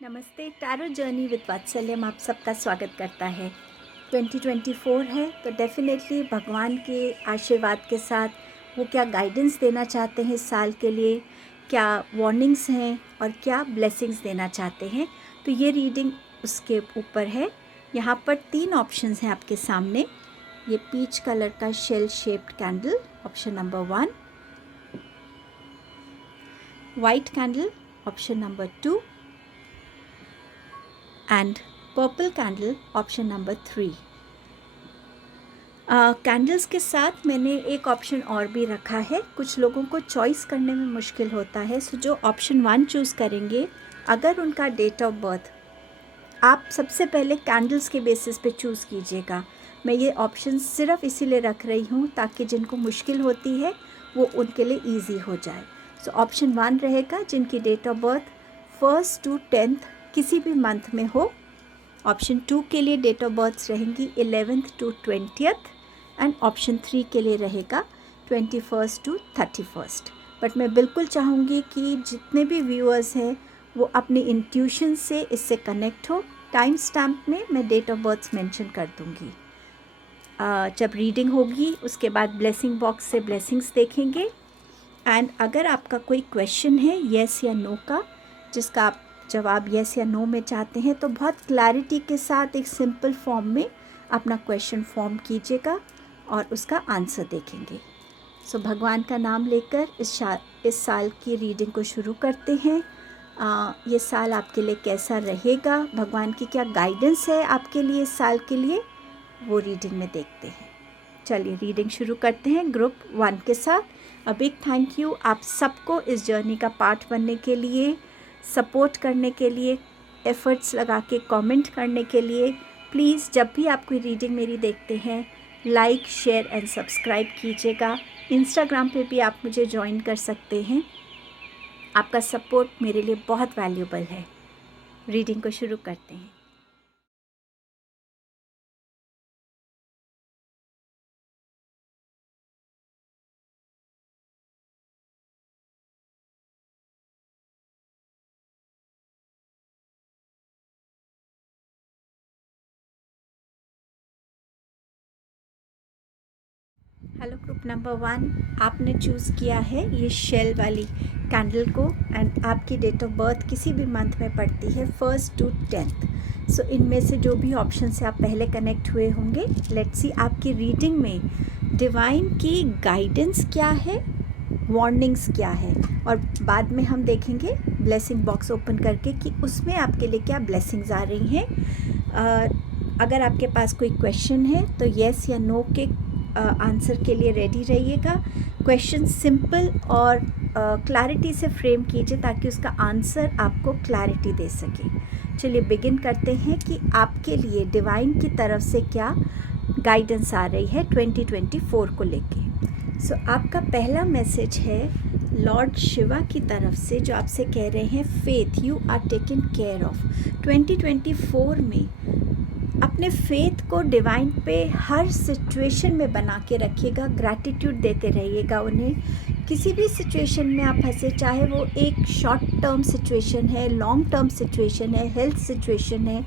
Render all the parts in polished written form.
नमस्ते। Tarot journey with वात्सल्यम आप सबका स्वागत करता है। 2024 है तो डेफिनेटली भगवान के आशीर्वाद के साथ वो क्या गाइडेंस देना चाहते हैं इस साल के लिए, क्या वार्निंग्स हैं और क्या ब्लेसिंग्स देना चाहते हैं, तो ये रीडिंग उसके ऊपर है। यहाँ पर 3 ऑप्शंस हैं आपके सामने। ये पीच कलर का shell shaped candle option number 1, white candle option number 2 and purple candle option number 3। Candles के साथ मैंने एक ऑप्शन और भी रखा है। कुछ लोगों को चॉइस करने में मुश्किल होता है, सो जो ऑप्शन 1 चूज़ करेंगे, अगर उनका डेट ऑफ बर्थ, आप सबसे पहले कैंडल्स के बेसिस पे चूज़ कीजिएगा। मैं ये ऑप्शन सिर्फ इसीलिए रख रही हूँ ताकि जिनको मुश्किल होती है वो उनके लिए ईजी हो जाए। सो ऑप्शन 1 रहेगा जिनकी date of birth 1st to 10th किसी भी मंथ में हो। ऑप्शन 2 के लिए डेट ऑफ बर्थ रहेंगी 11th to 20th and option 3 के लिए रहेगा 21st to 31st। बट मैं बिल्कुल चाहूँगी कि जितने भी व्यूअर्स हैं वो अपनी इंट्यूशन से इससे कनेक्ट हो। टाइम स्टैम्प में मैं डेट ऑफ बर्थ मेंशन कर दूँगी। जब रीडिंग होगी उसके बाद ब्लेसिंग बॉक्स से ब्लेसिंग्स देखेंगे। एंड अगर आपका कोई क्वेश्चन है येस या नो का, जिसका आप जवाब येस या नो में चाहते हैं, तो बहुत क्लैरिटी के साथ एक सिंपल फॉर्म में अपना क्वेश्चन फॉर्म कीजिएगा और उसका आंसर देखेंगे। सो भगवान का नाम लेकर इस साल की रीडिंग को शुरू करते हैं। ये साल आपके लिए कैसा रहेगा, भगवान की क्या गाइडेंस है आपके लिए इस साल के लिए, वो रीडिंग में देखते हैं। चलिए रीडिंग शुरू करते हैं ग्रुप 1 के साथ। अ बिग थैंक यू आप सबको इस जर्नी का पार्ट बनने के लिए, सपोर्ट करने के लिए, एफ़र्ट्स लगा के कमेंट करने के लिए। प्लीज़ जब भी आप कोई रीडिंग मेरी देखते हैं, लाइक शेयर एंड सब्सक्राइब कीजिएगा। इंस्टाग्राम पे भी आप मुझे ज्वाइन कर सकते हैं। आपका सपोर्ट मेरे लिए बहुत वैल्यूबल है। रीडिंग को शुरू करते हैं। हेलो ग्रुप नंबर 1, आपने चूज़ किया है ये शेल वाली कैंडल को एंड आपकी डेट ऑफ बर्थ किसी भी मंथ में पड़ती है 1st to 10th। सो इनमें से जो भी ऑप्शन से आप पहले कनेक्ट हुए होंगे, लेट्स सी आपकी रीडिंग में डिवाइन की गाइडेंस क्या है, वार्निंग्स क्या है, और बाद में हम देखेंगे ब्लेसिंग बॉक्स ओपन करके कि उसमें आपके लिए क्या ब्लेसिंग्स आ रही हैं। अगर आपके पास कोई क्वेश्चन है तो येस या नो के आंसर के लिए रेडी रहिएगा। क्वेश्चन सिंपल और क्लैरिटी से फ्रेम कीजिए ताकि उसका आंसर आपको क्लैरिटी दे सके। चलिए बिगिन करते हैं कि आपके लिए डिवाइन की तरफ से क्या गाइडेंस आ रही है 2024 को लेके। सो आपका पहला मैसेज है लॉर्ड शिवा की तरफ से, जो आपसे कह रहे हैं faith you are taken care of. 2024 में अपने फेथ को डिवाइन पे हर सिचुएशन में बना के रखिएगा। ग्रैटिट्यूड देते रहिएगा उन्हें। किसी भी सिचुएशन में आप फंसे, चाहे वो एक शॉर्ट टर्म सिचुएशन है, लॉन्ग टर्म सिचुएशन है, हेल्थ सिचुएशन है,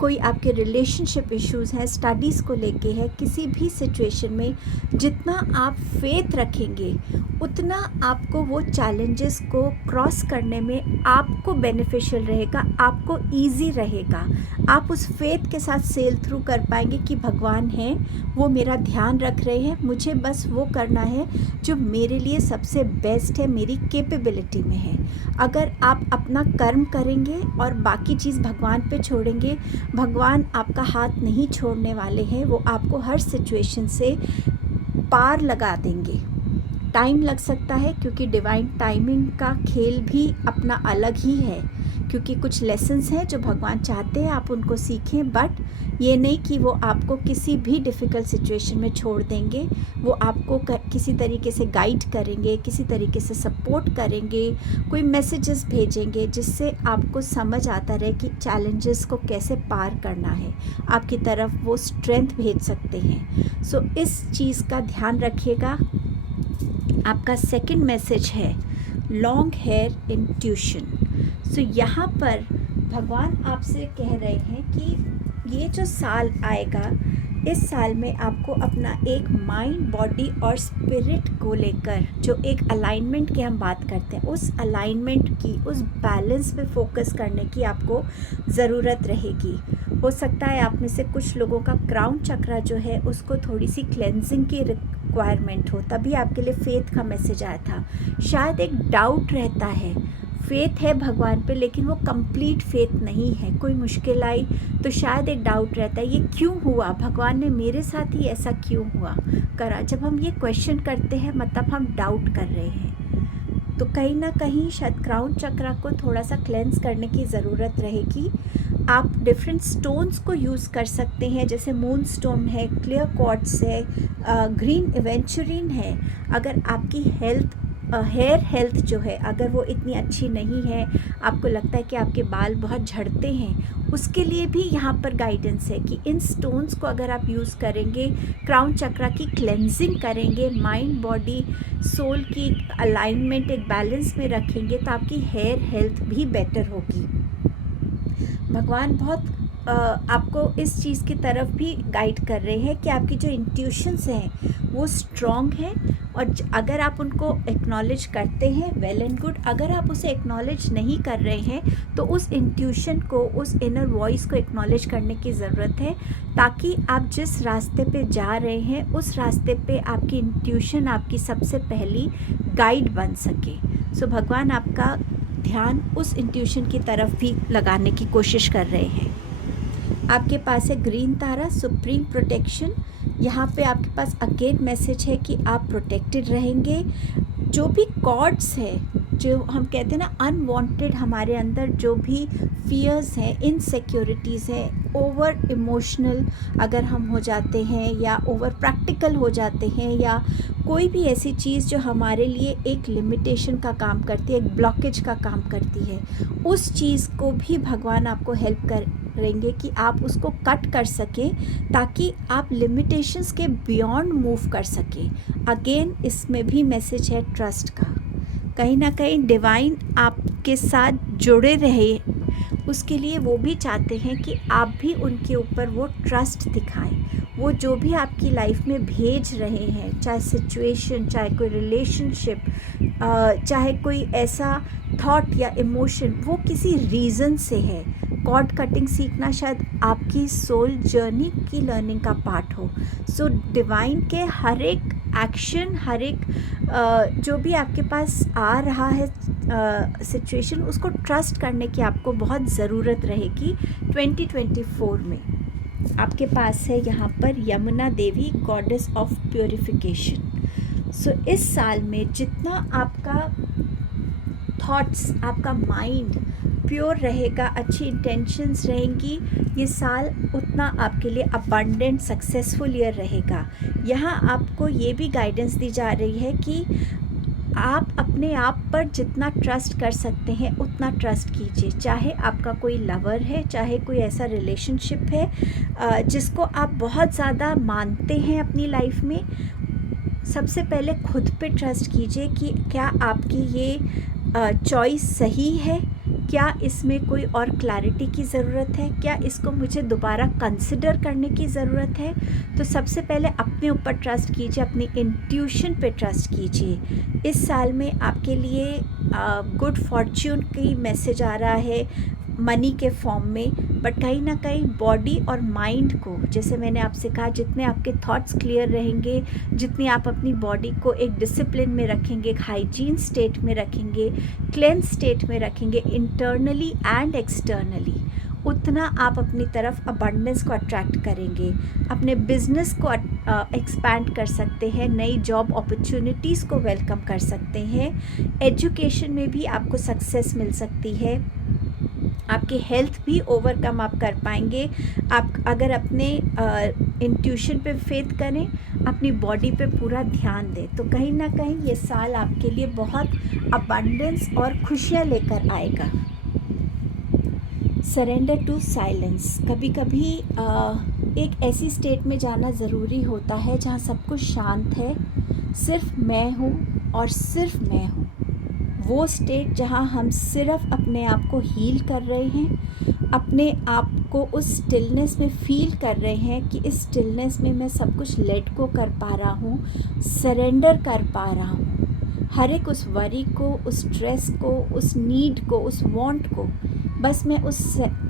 कोई आपके रिलेशनशिप इश्यूज़ हैं, स्टडीज़ को लेके है, किसी भी सिचुएशन में जितना आप फेथ रखेंगे उतना आपको वो चैलेंजेस को क्रॉस करने में आपको बेनिफिशियल रहेगा, आपको इजी रहेगा। आप उस फेथ के साथ सेल थ्रू कर पाएंगे कि भगवान हैं, वो मेरा ध्यान रख रहे हैं, मुझे बस वो करना है जो मेरे लिए सबसे बेस्ट है, मेरी कैपेबिलिटी में है। अगर आप अपना कर्म करेंगे और बाकी चीज़ भगवान पे छोड़ेंगे, भगवान आपका हाथ नहीं छोड़ने वाले हैं। वो आपको हर सिचुएशन से पार लगा देंगे। टाइम लग सकता है क्योंकि डिवाइन टाइमिंग का खेल भी अपना अलग ही है, क्योंकि कुछ लेसन्स हैं जो भगवान चाहते हैं आप उनको सीखें, बट ये नहीं कि वो आपको किसी भी डिफ़िकल्ट सिचुएशन में छोड़ देंगे। वो आपको किसी तरीके से गाइड करेंगे, किसी तरीके से सपोर्ट करेंगे, कोई मैसेजेस भेजेंगे जिससे आपको समझ आता रहे कि चैलेंजेस को कैसे पार करना है। आपकी तरफ वो स्ट्रेंथ भेज सकते हैं। सो इस चीज़ का ध्यान रखिएगा। आपका सेकंड मैसेज है लॉन्ग हेयर इंट्यूशन। सो यहाँ पर भगवान आपसे कह रहे हैं कि ये जो साल आएगा, इस साल में आपको अपना एक माइंड, बॉडी और स्पिरिट को लेकर जो एक अलाइनमेंट की हम बात करते हैं, उस अलाइनमेंट की, उस बैलेंस पे फोकस करने की आपको ज़रूरत रहेगी। हो सकता है आप में से कुछ लोगों का क्राउन चक्रा जो है उसको थोड़ी सी क्लेंजिंग की रिक्वायरमेंट हो, तभी आपके लिए फेथ का मैसेज आया था। शायद एक डाउट रहता है, फेथ है भगवान पे लेकिन वो कंप्लीट फेथ नहीं है। कोई मुश्किल आई तो शायद एक डाउट रहता है, ये क्यों हुआ, भगवान ने मेरे साथ ही ऐसा क्यों हुआ करा। जब हम ये क्वेश्चन करते हैं मतलब हम डाउट कर रहे हैं, तो कहीं ना कहीं शायद क्राउन चक्रा को थोड़ा सा क्लेंस करने की ज़रूरत रहेगी। आप डिफरेंट स्टोन्स को यूज़ कर सकते हैं, जैसे मून स्टोन है, क्लियर क्वार्ट्ज है, ग्रीन एवेंचुरिन है। अगर आपकी हेयर हेल्थ जो है अगर वो इतनी अच्छी नहीं है, आपको लगता है कि आपके बाल बहुत झड़ते हैं, उसके लिए भी यहाँ पर गाइडेंस है कि इन स्टोन्स को अगर आप यूज़ करेंगे, क्राउन चक्रा की क्लेंजिंग करेंगे, माइंड, बॉडी, सोल की अलाइनमेंट एक बैलेंस में रखेंगे, तो आपकी हेयर हेल्थ भी बेटर होगी। भगवान बहुत आपको इस चीज़ की तरफ भी गाइड कर रहे हैं कि आपकी जो इंट्यूशंस हैं वो स्ट्रॉन्ग हैं, और अगर आप उनको एक्नॉलेज करते हैं वेल एंड गुड, अगर आप उसे एक्नॉलेज नहीं कर रहे हैं तो उस इंट्यूशन को, उस इनर वॉइस को एक्नॉलेज करने की ज़रूरत है, ताकि आप जिस रास्ते पे जा रहे हैं उस रास्ते पे आपकी इंट्यूशन आपकी सबसे पहली गाइड बन सके। सो भगवान आपका ध्यान उस इंट्यूशन की तरफ भी लगाने की कोशिश कर रहे हैं। आपके पास है ग्रीन तारा, सुप्रीम प्रोटेक्शन। यहाँ पे आपके पास अगेन मैसेज है कि आप प्रोटेक्टेड रहेंगे। जो भी कॉर्ड्स है, जो हम कहते हैं ना अनवांटेड, हमारे अंदर जो भी फियर्स हैं, इनसिक्योरिटीज़ हैं, ओवर इमोशनल अगर हम हो जाते हैं या ओवर प्रैक्टिकल हो जाते हैं, या कोई भी ऐसी चीज़ जो हमारे लिए एक लिमिटेशन का काम करती है, एक ब्लॉकेज का काम करती है, उस चीज़ को भी भगवान आपको हेल्प करेंगे कि आप उसको कट कर सकें, ताकि आप लिमिटेशंस के बियॉन्ड मूव कर सकें। अगेन इसमें भी मैसेज है ट्रस्ट का। कहीं ना कहीं डिवाइन आपके साथ जुड़े रहे, उसके लिए वो भी चाहते हैं कि आप भी उनके ऊपर वो ट्रस्ट दिखाएं। वो जो भी आपकी लाइफ में भेज रहे हैं, चाहे सिचुएशन, चाहे कोई रिलेशनशिप, चाहे कोई ऐसा थॉट या इमोशन, वो किसी रीज़न से है। कॉर्ड कटिंग सीखना शायद आपकी सोल जर्नी की लर्निंग का पार्ट हो। सो डिवाइन के हर एक एक्शन, हर एक जो भी आपके पास आ रहा है सिचुएशन, उसको ट्रस्ट करने की आपको बहुत ज़रूरत रहेगी 2024 में। आपके पास है यहाँ पर यमुना देवी, गॉडेस ऑफ प्योरिफिकेशन। सो इस साल में जितना आपका थॉट्स, आपका माइंड प्योर रहेगा, अच्छी इंटेंशंस रहेंगी, ये साल उतना आपके लिए अबंडेंट सक्सेसफुल ईयर रहेगा। यहाँ आपको ये भी गाइडेंस दी जा रही है कि आप अपने आप पर जितना ट्रस्ट कर सकते हैं उतना ट्रस्ट कीजिए। चाहे आपका कोई लवर है, चाहे कोई ऐसा रिलेशनशिप है जिसको आप बहुत ज़्यादा मानते हैं अपनी लाइफ में, सबसे पहले खुद पे ट्रस्ट कीजिए कि क्या आपकी ये चॉइस सही है, क्या इसमें कोई और क्लैरिटी की ज़रूरत है, क्या इसको मुझे दोबारा कंसिडर करने की ज़रूरत है। तो सबसे पहले अपने ऊपर ट्रस्ट कीजिए, अपनी इंट्यूशन पे ट्रस्ट कीजिए। इस साल में आपके लिए गुड फॉर्च्यून की मैसेज आ रहा है मनी के फॉर्म में, बट कहीं ना कहीं बॉडी और माइंड को, जैसे मैंने आपसे कहा, जितने आपके थॉट्स क्लियर रहेंगे, जितनी आप अपनी बॉडी को एक डिसिप्लिन में रखेंगे, एक हाइजीन स्टेट में रखेंगे, क्लेंस स्टेट में रखेंगे, इंटरनली एंड एक्सटर्नली, उतना आप अपनी तरफ अबंडेंस को अट्रैक्ट करेंगे। अपने बिजनेस को एक्सपैंड कर सकते हैं, नई जॉब अपॉर्चुनिटीज़ को वेलकम कर सकते हैं, एजुकेशन में भी आपको सक्सेस मिल सकती है, आपकी हेल्थ भी ओवरकम आप कर पाएंगे। आप अगर अपने इंट्यूशन पे फेथ करें, अपनी बॉडी पे पूरा ध्यान दें, तो कहीं ना कहीं ये साल आपके लिए बहुत अबंडेंस और खुशियाँ लेकर आएगा। Surrender to silence. कभी कभी एक ऐसी स्टेट में जाना ज़रूरी होता है जहाँ सब कुछ शांत है, सिर्फ मैं हूँ और सिर्फ मैं हूँ। वो स्टेट जहाँ हम सिर्फ अपने आप को हील कर रहे हैं, अपने आप को उस स्टिलनेस में फील कर रहे हैं कि इस स्टिलनेस में मैं सब कुछ लेट गो कर पा रहा हूँ, सरेंडर कर पा रहा हूँ, हर एक उस वरी को, उस स्ट्रेस को, उस नीड को, उस वांट को, बस मैं उस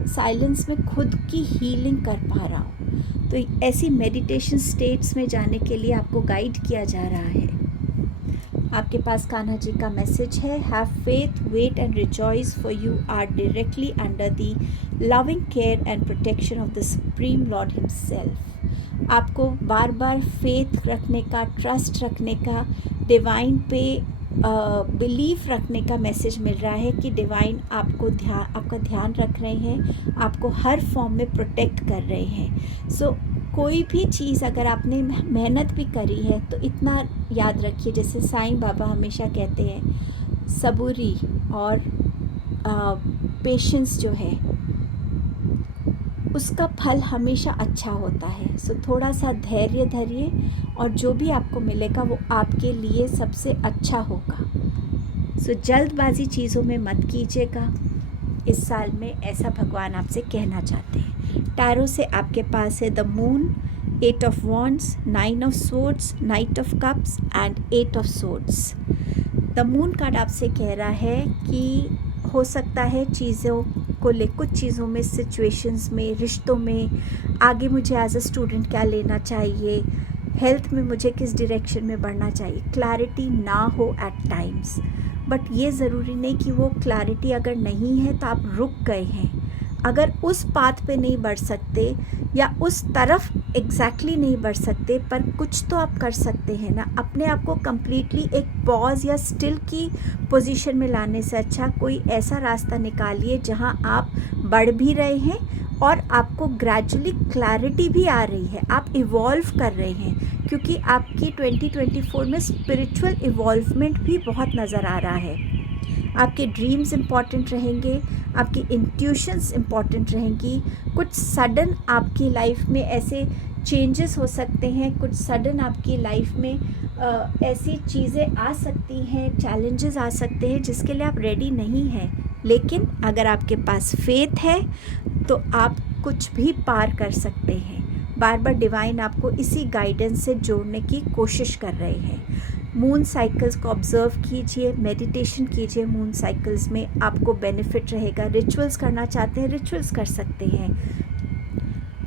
साइलेंस में खुद की हीलिंग कर पा रहा हूँ। तो ऐसी मेडिटेशन स्टेट्स में जाने के लिए आपको गाइड किया जा रहा है। आपके पास कान्हा जी का मैसेज है, have faith, wait and rejoice, for you are directly under the loving care and protection of the supreme lord himself. आपको बार बार फेथ रखने का, ट्रस्ट रखने का, डिवाइन पे बिलीफ रखने का मैसेज मिल रहा है कि डिवाइन आपका ध्यान रख रहे हैं, आपको हर फॉर्म में प्रोटेक्ट कर रहे हैं। सो कोई भी चीज़ अगर आपने मेहनत भी करी है तो इतना याद रखिए, जैसे साईं बाबा हमेशा कहते हैं, सबूरी और पेशेंस जो है उसका फल हमेशा अच्छा होता है। सो थोड़ा सा धैर्य धरिए और जो भी आपको मिलेगा वो आपके लिए सबसे अच्छा होगा। सो जल्दबाजी चीज़ों में मत कीजिएगा इस साल में, ऐसा भगवान आपसे कहना चाहते हैं। टैरो से आपके पास है the moon, 8 of wands, 9 of swords, night of cups and 8 of swords. The moon card आपसे कह रहा है कि हो सकता है चीज़ों को कुछ चीज़ों में, सिचुएशंस में, रिश्तों में, आगे मुझे एज अ स्टूडेंट क्या लेना चाहिए, हेल्थ में मुझे किस डायरेक्शन में बढ़ना चाहिए, क्लैरिटी ना हो एट टाइम्स। बट ये ज़रूरी नहीं कि वो क्लैरिटी अगर नहीं है तो आप रुक गए हैं। अगर उस पाथ पे नहीं बढ़ सकते या उस तरफ एग्जैक्टली नहीं बढ़ सकते, पर कुछ तो आप कर सकते हैं ना। अपने आप को कम्प्लीटली एक पॉज या स्टिल की पोजीशन में लाने से अच्छा कोई ऐसा रास्ता निकालिए जहां आप बढ़ भी रहे हैं और आपको ग्रेजुअली क्लैरिटी भी आ रही है, आप इवॉल्व कर रहे हैं, क्योंकि आपकी 2024 में स्पिरिचुअल इवॉल्वमेंट भी बहुत नज़र आ रहा है। आपके ड्रीम्स इम्पॉर्टेंट रहेंगे, आपकी इंट्यूशंस इम्पॉर्टेंट रहेंगी। कुछ सडन आपकी लाइफ में ऐसे चेंजेस हो सकते हैं, कुछ सडन आपकी लाइफ में ऐसी चीज़ें आ सकती हैं, चैलेंजेस आ सकते हैं जिसके लिए आप रेडी नहीं हैं। लेकिन अगर आपके पास फेथ है तो आप कुछ भी पार कर सकते हैं। बार बार डिवाइन आपको इसी गाइडेंस से जोड़ने की कोशिश कर रहे हैं। मून साइकिल्स को ऑब्ज़र्व कीजिए, मेडिटेशन कीजिए मून साइकिल्स में, आपको बेनिफिट रहेगा। रिचुअल्स करना चाहते हैं, रिचुअल्स कर सकते हैं।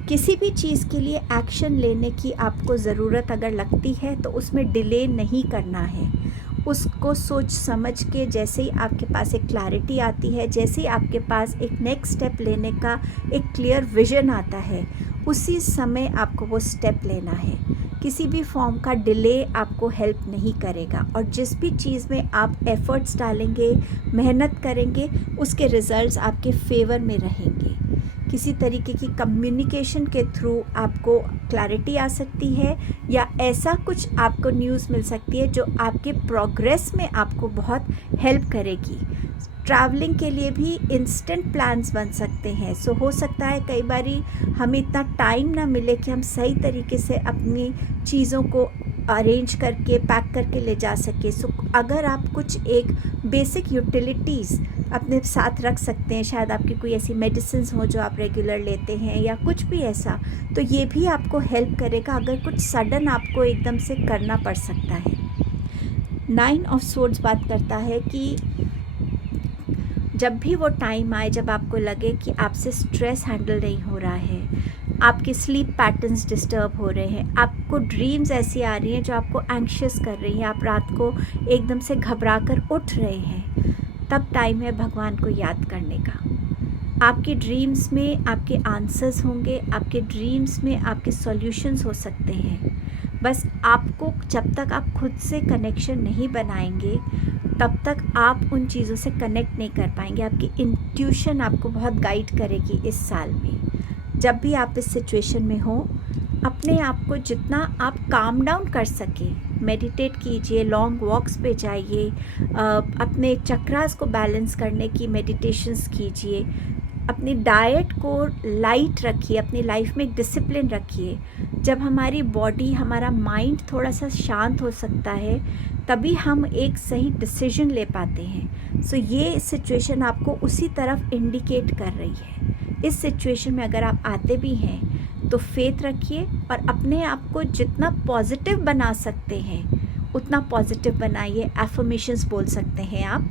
किसी भी चीज़ के लिए एक्शन लेने की आपको ज़रूरत अगर लगती है तो उसमें डिले नहीं करना है। उसको सोच समझ के, जैसे ही आपके पास एक क्लैरिटी आती है, जैसे ही आपके पास एक नेक्स्ट स्टेप लेने का एक क्लियर विजन आता है, उसी समय आपको वो स्टेप लेना है। किसी भी फॉर्म का डिले आपको हेल्प नहीं करेगा, और जिस भी चीज़ में आप एफ़र्ट्स डालेंगे, मेहनत करेंगे, उसके रिज़ल्ट्स आपके फेवर में रहेंगे। किसी तरीके की कम्युनिकेशन के थ्रू आपको क्लैरिटी आ सकती है, या ऐसा कुछ आपको न्यूज़ मिल सकती है जो आपके प्रोग्रेस में आपको बहुत हेल्प करेगी। ट्रैवलिंग के लिए भी इंस्टेंट प्लान्स बन सकते हैं। सो हो सकता है कई बारी हमें इतना टाइम ना मिले कि हम सही तरीके से अपनी चीज़ों को अरेंज करके, पैक करके ले जा सके। सो अगर आप कुछ एक बेसिक यूटिलिटीज़ अपने साथ रख सकते हैं, शायद आपकी कोई ऐसी मेडिसिन्स हो जो आप रेगुलर लेते हैं या कुछ भी ऐसा, तो ये भी आपको हेल्प करेगा अगर कुछ सडन आपको एकदम से करना पड़ सकता है। 9 ऑफ स्वॉर्ड्स बात करता है कि जब भी वो टाइम आए जब आपको लगे कि आपसे स्ट्रेस हैंडल नहीं हो रहा है, आपके स्लीप पैटर्न्स डिस्टर्ब हो रहे हैं, आपको ड्रीम्स ऐसी आ रही हैं जो आपको एंग्शियस कर रही हैं, आप रात को एकदम से घबरा कर उठ रहे हैं, तब टाइम है भगवान को याद करने का। आपके ड्रीम्स में आपके आंसर्स होंगे, आपके ड्रीम्स में आपके सॉल्यूशंस हो सकते हैं। बस आपको जब तक आप खुद से कनेक्शन नहीं बनाएंगे तब तक आप उन चीज़ों से कनेक्ट नहीं कर पाएंगे। आपकी इंट्यूशन आपको बहुत गाइड करेगी इस साल में। जब भी आप इस सिचुएशन में हो, अपने आप को जितना आप काम डाउन कर सके मेडिटेट कीजिए, लॉन्ग वॉक्स पे जाइए, अपने चक्रास को बैलेंस करने की मेडिटेशंस कीजिए, अपनी डाइट को लाइट रखिए, अपनी लाइफ में एक डिसिप्लिन रखिए। जब हमारी बॉडी, हमारा माइंड थोड़ा सा शांत हो सकता है तभी हम एक सही डिसीजन ले पाते हैं। सो ये सिचुएशन आपको उसी तरफ इंडिकेट कर रही है इस सिचुएशन में अगर आप आते भी हैं तो फेथ रखिए और अपने आप को जितना पॉजिटिव बना सकते हैं उतना पॉजिटिव बनाइए। एफर्मेशंस बोल सकते हैं आप।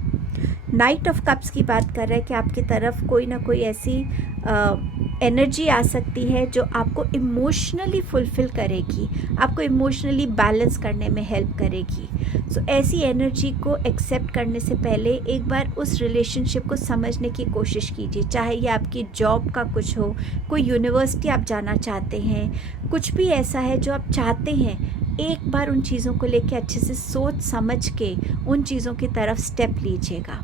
नाइट ऑफ कप्स की बात कर रहे हैं कि आपकी तरफ कोई ना कोई ऐसी एनर्जी आ सकती है जो आपको इमोशनली फुलफ़िल करेगी, आपको इमोशनली बैलेंस करने में हेल्प करेगी। सो ऐसी एनर्जी को एक्सेप्ट करने से पहले एक बार उस रिलेशनशिप को समझने की कोशिश कीजिए। चाहे ये आपकी जॉब का कुछ हो, कोई यूनिवर्सिटी आप जाना चाहते हैं, कुछ भी ऐसा है जो आप चाहते हैं, एक बार उन चीज़ों को लेके अच्छे से सोच समझ के उन चीज़ों की तरफ स्टेप लीजिएगा।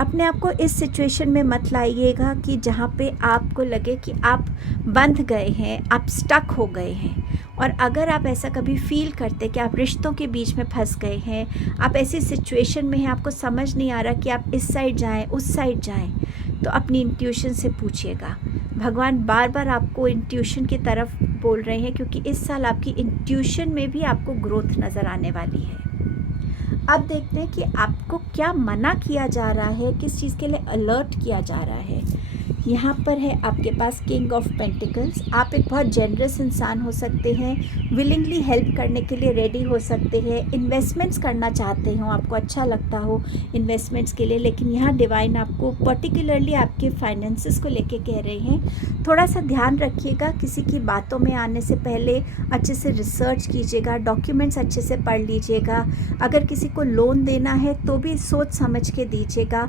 अपने आप को इस सिचुएशन में मत लाइएगा कि जहाँ पे आपको लगे कि आप बंध गए हैं, आप स्टक हो गए हैं। और अगर आप ऐसा कभी फील करते कि आप रिश्तों के बीच में फंस गए हैं, आप ऐसी सिचुएशन में हैं, आपको समझ नहीं आ रहा कि आप इस साइड जाएं, उस साइड जाएं, तो अपनी इंट्यूशन से पूछिएगा। भगवान बार बार आपको इंट्यूशन की तरफ बोल रहे हैं क्योंकि इस साल आपकी इंट्यूशन में भी आपको ग्रोथ नज़र आने वाली है। अब देखते हैं कि आपको क्या मना किया जा रहा है, किस चीज़ के लिए अलर्ट किया जा रहा है। यहाँ पर है आपके पास किंग ऑफ पेंटिकल्स। आप एक बहुत जेनरस इंसान हो सकते हैं, विलिंगली हेल्प करने के लिए रेडी हो सकते हैं, इन्वेस्टमेंट्स करना चाहते हो, आपको अच्छा लगता हो इन्वेस्टमेंट्स के लिए, लेकिन यहाँ डिवाइन आपको पर्टिकुलरली आपके फाइनेंसेस को लेके कह रहे हैं थोड़ा सा ध्यान रखिएगा। किसी की बातों में आने से पहले अच्छे से रिसर्च कीजिएगा, डॉक्यूमेंट्स अच्छे से पढ़ लीजिएगा। अगर किसी को लोन देना है तो भी सोच समझ के दीजिएगा,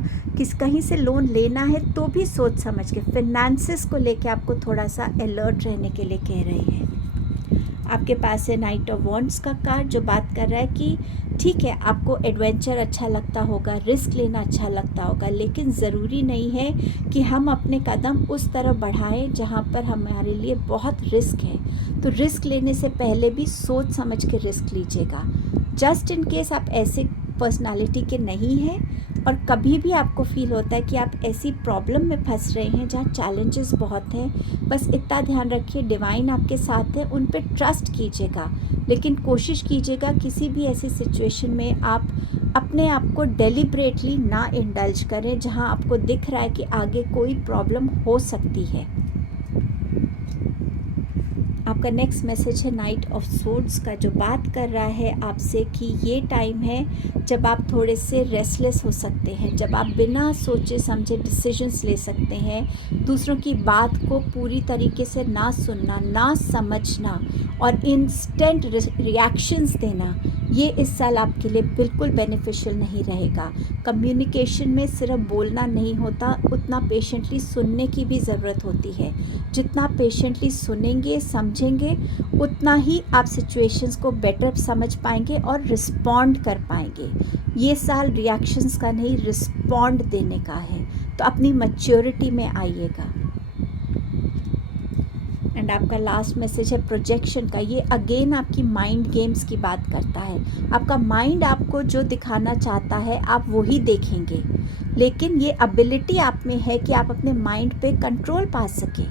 कहीं से लोन लेना है तो भी सोच समझ के। फिनेंसेस को लेके आपको थोड़ा सा अलर्ट रहने के लिए कह रहे हैं। आपके पास है नाइट ऑफ वॉन्ड्स का कार्ड जो बात कर रहा है कि ठीक है, आपको एडवेंचर अच्छा लगता होगा, रिस्क लेना अच्छा लगता होगा, लेकिन ज़रूरी नहीं है कि हम अपने कदम उस तरफ बढ़ाएं जहां पर हमारे लिए बहुत रिस्क है। तो रिस्क लेने से पहले भी सोच समझ के रिस्क लीजिएगा। जस्ट इन केस आप ऐसे पर्सनालिटी के नहीं हैं और कभी भी आपको फील होता है कि आप ऐसी प्रॉब्लम में फंस रहे हैं जहाँ चैलेंजेस बहुत हैं, बस इतना ध्यान रखिए डिवाइन आपके साथ है, उन पे ट्रस्ट कीजिएगा। लेकिन कोशिश कीजिएगा किसी भी ऐसी सिचुएशन में आप अपने आप को डेलिब्रेटली ना इंडल्ज करें जहाँ आपको दिख रहा है कि आगे कोई प्रॉब्लम हो सकती है। आपका नेक्स्ट मैसेज है नाइट ऑफ सोर्ड्स का जो बात कर रहा है आपसे कि ये टाइम है जब आप थोड़े से रेस्टलेस हो सकते हैं, जब आप बिना सोचे समझे डिसीजंस ले सकते हैं, दूसरों की बात को पूरी तरीके से ना सुनना, ना समझना और इंस्टेंट रिएक्शंस देना, ये इस साल आपके लिए बिल्कुल बेनिफिशियल नहीं रहेगा। कम्युनिकेशन में सिर्फ बोलना नहीं होता, उतना पेशेंटली सुनने की भी ज़रूरत होती है। जितना पेशेंटली सुनेंगे, समझेंगे, उतना ही आप सिचुएशंस को बेटर समझ पाएंगे और रिस्पॉन्ड कर पाएंगे। ये साल रिएक्शंस का नहीं, रिस्पॉन्ड देने का है। तो अपनी मैच्योरिटी में आइएगा। एंड आपका लास्ट मैसेज है प्रोजेक्शन का। ये अगेन आपकी माइंड गेम्स की बात करता है। आपका माइंड आपको जो दिखाना चाहता है आप वही देखेंगे, लेकिन ये एबिलिटी आप में है कि आप अपने माइंड पे कंट्रोल पा सकें।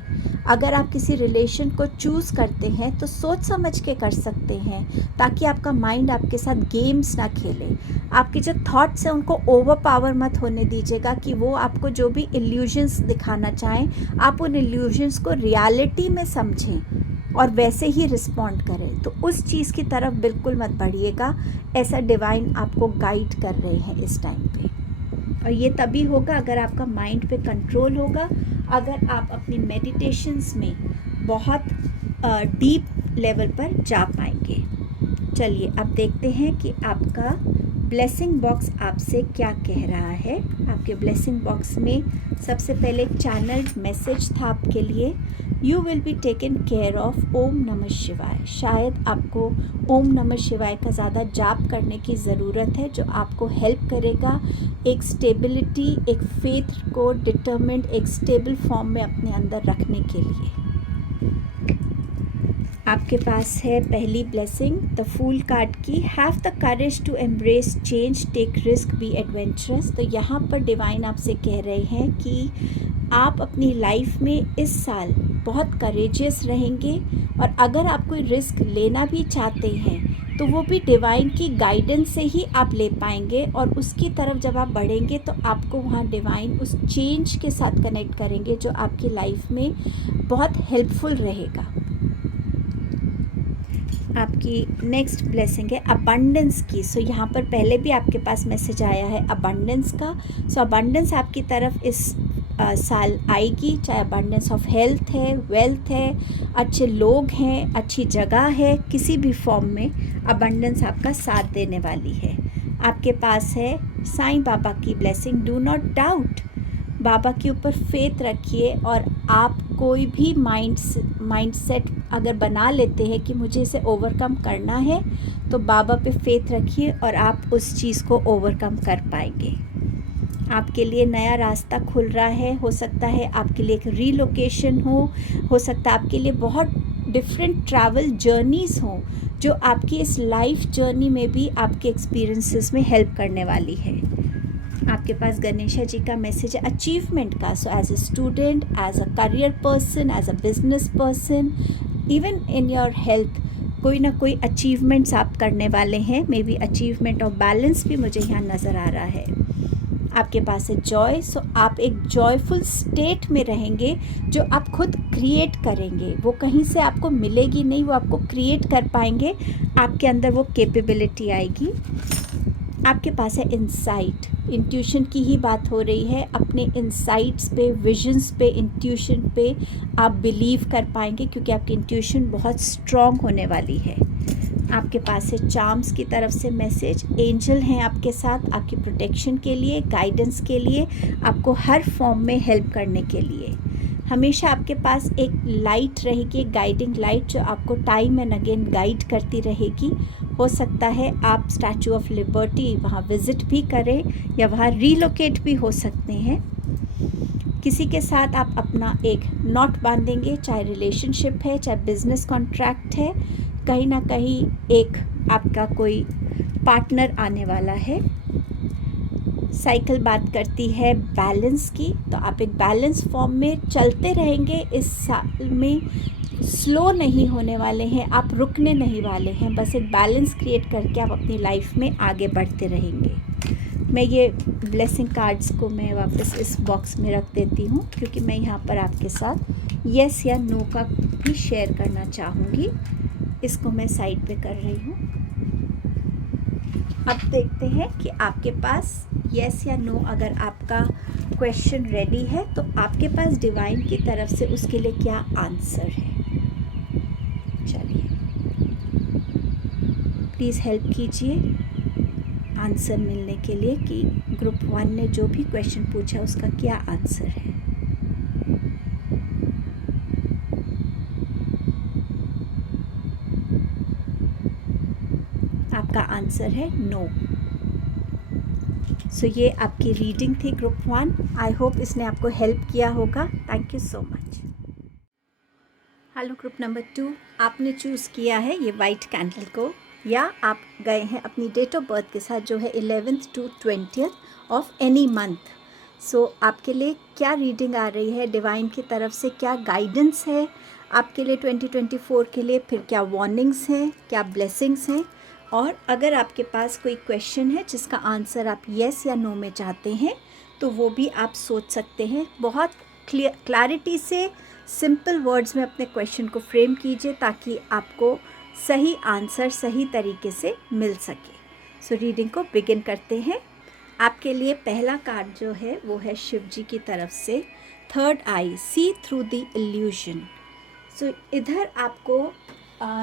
अगर आप किसी रिलेशन को चूज़ करते हैं तो सोच समझ के कर सकते हैं, ताकि आपका माइंड आपके साथ गेम्स ना खेले। आपके जो थॉट्स हैं उनको ओवर पावर मत होने दीजिएगा कि वो आपको जो भी इल्यूजन्स दिखाना चाहें, आप उन इल्यूजन्स को रियलिटी में समझें और वैसे ही रिस्पॉन्ड करें। तो उस चीज़ की तरफ बिल्कुल मत बढ़िएगा। ऐसा डिवाइन आपको गाइड कर रहे हैं इस टाइम पे। और ये तभी होगा अगर आपका माइंड पे कंट्रोल होगा, अगर आप अपनी मेडिटेशंस में बहुत डीप लेवल पर जा पाएंगे। चलिए अब देखते हैं कि आपका ब्लेसिंग बॉक्स आपसे क्या कह रहा है। आपके ब्लेसिंग बॉक्स में सबसे पहले चैनल्ड मैसेज था आपके लिए, you will be taken care of ओम नमः शिवाय। शायद आपको ओम नमः शिवाय का ज़्यादा जाप करने की ज़रूरत है, जो आपको हेल्प करेगा एक स्टेबिलिटी, एक फेथ को डिटरमिन्ड, एक स्टेबल फॉर्म में अपने अंदर रखने के लिए। आपके पास है पहली ब्लेसिंग द फूल कार्ड की, have the courage to embrace change, take risk, be adventurous. तो यहाँ पर डिवाइन आपसे कह रहे हैं कि आप अपनी लाइफ में इस साल बहुत करेजियस रहेंगे, और अगर आप कोई रिस्क लेना भी चाहते हैं तो वो भी डिवाइन की गाइडेंस से ही आप ले पाएंगे, और उसकी तरफ जब आप बढ़ेंगे तो आपको वहाँ डिवाइन उस चेंज के साथ कनेक्ट करेंगे जो आपकी लाइफ में बहुत हेल्पफुल रहेगा। आपकी नेक्स्ट ब्लेसिंग है अबंडेंस की। सो यहाँ पर पहले भी आपके पास मैसेज आया है अबंडेंस का। सो अबंडेंस आपकी तरफ इस साल आएगी, चाहे अबंडेंस ऑफ हेल्थ है, वेल्थ है, अच्छे लोग हैं, अच्छी जगह है, किसी भी फॉर्म में अबंडेंस आपका साथ देने वाली है। आपके पास है साईं बाबा की ब्लेसिंग, डू नॉट डाउट। बाबा के ऊपर फेथ रखिए, और आप कोई भी माइंडसेट अगर बना लेते हैं कि मुझे इसे ओवरकम करना है, तो बाबा पे फेथ रखिए और आप उस चीज़ को ओवरकम कर पाएंगे। आपके लिए नया रास्ता खुल रहा है, हो सकता है आपके लिए एक रीलोकेशन हो सकता है आपके लिए बहुत डिफरेंट ट्रैवल जर्नीज़ हों, जो आपकी इस लाइफ जर्नी में भी आपके एक्सपीरियंसेस में हेल्प करने वाली है। आपके पास गणेशा जी का मैसेज है अचीवमेंट का। So as a student, as a career person, as a business person, even in your health, कोई ना कोई अचीवमेंट्स आप करने वाले हैं। Maybe achievement of balance भी मुझे यहाँ नज़र आ रहा है। आपके पास है जॉय। सो आप एक जॉयफुल स्टेट में रहेंगे जो आप खुद क्रिएट करेंगे, वो कहीं से आपको मिलेगी नहीं, वो आपको क्रिएट कर पाएंगे, आपके अंदर वो कैपेबिलिटी आएगी। आपके पास है इंसाइट, इंट्यूशन की ही बात हो रही है। अपने इंसाइट्स पे, विजन्स पे, इंट्यूशन पे आप बिलीव कर पाएंगे, क्योंकि आपकी इंट्यूशन बहुत स्ट्रॉन्ग होने वाली है। आपके पास है चार्म्स की तरफ से मैसेज, एंजल हैं आपके साथ आपकी प्रोटेक्शन के लिए, गाइडेंस के लिए, आपको हर फॉर्म में हेल्प करने के लिए। हमेशा आपके पास एक लाइट रहेगी, गाइडिंग लाइट, जो आपको टाइम एंड अगेन गाइड करती रहेगी। हो सकता है आप स्टैचू ऑफ लिबर्टी वहाँ विज़िट भी करें, या वहाँ रीलोकेट भी हो सकते हैं। किसी के साथ आप अपना एक नॉट बांधेंगे, चाहे रिलेशनशिप है, चाहे बिजनेस कॉन्ट्रैक्ट है, कहीं ना कहीं एक आपका कोई पार्टनर आने वाला है। साइकिल बात करती है बैलेंस की, तो आप एक बैलेंस फॉर्म में चलते रहेंगे इस साल में, स्लो नहीं होने वाले हैं, आप रुकने नहीं वाले हैं, बस एक बैलेंस क्रिएट करके आप अपनी लाइफ में आगे बढ़ते रहेंगे। मैं ये ब्लेसिंग कार्ड्स को मैं वापस इस बॉक्स में रख देती हूँ, क्योंकि मैं यहाँ पर आपके साथ येस या नो का भी शेयर करना चाहूँगी। इसको मैं साइड पे कर रही हूँ। अब देखते हैं कि आपके पास येस या नो, अगर आपका क्वेश्चन रेडी है तो आपके पास डिवाइन की तरफ से उसके लिए क्या आंसर है। चलिए, प्लीज़ हेल्प कीजिए आंसर मिलने के लिए कि ग्रुप 1 ने जो भी क्वेश्चन पूछा उसका क्या आंसर है। आपका आंसर है नो। सो ये आपकी रीडिंग थी ग्रुप 1। आई होप इसने आपको हेल्प किया होगा। Thank you so much. Hello group number 2, आपने चूज़ किया है ये वाइट कैंडल को, या आप गए हैं अपनी डेट ऑफ बर्थ के साथ जो है 11th to 20th of any month. So आपके लिए क्या रीडिंग आ रही है डिवाइन की तरफ से, क्या गाइडेंस है आपके लिए 2024 के लिए, फिर क्या वार्निंग्स हैं, क्या ब्लेसिंग्स हैं, और अगर आपके पास कोई क्वेश्चन है जिसका आंसर आप येस या नो में चाहते हैं तो वो भी आप सोच सकते हैं। बहुत क्लैरिटी से सिंपल वर्ड्स में अपने क्वेश्चन को फ्रेम कीजिए ताकि आपको सही आंसर सही तरीके से मिल सके। सो रीडिंग को बिगिन करते हैं। आपके लिए पहला कार्ड जो है वो है शिव जी की तरफ से, third eye, see through the illusion. So इधर आपको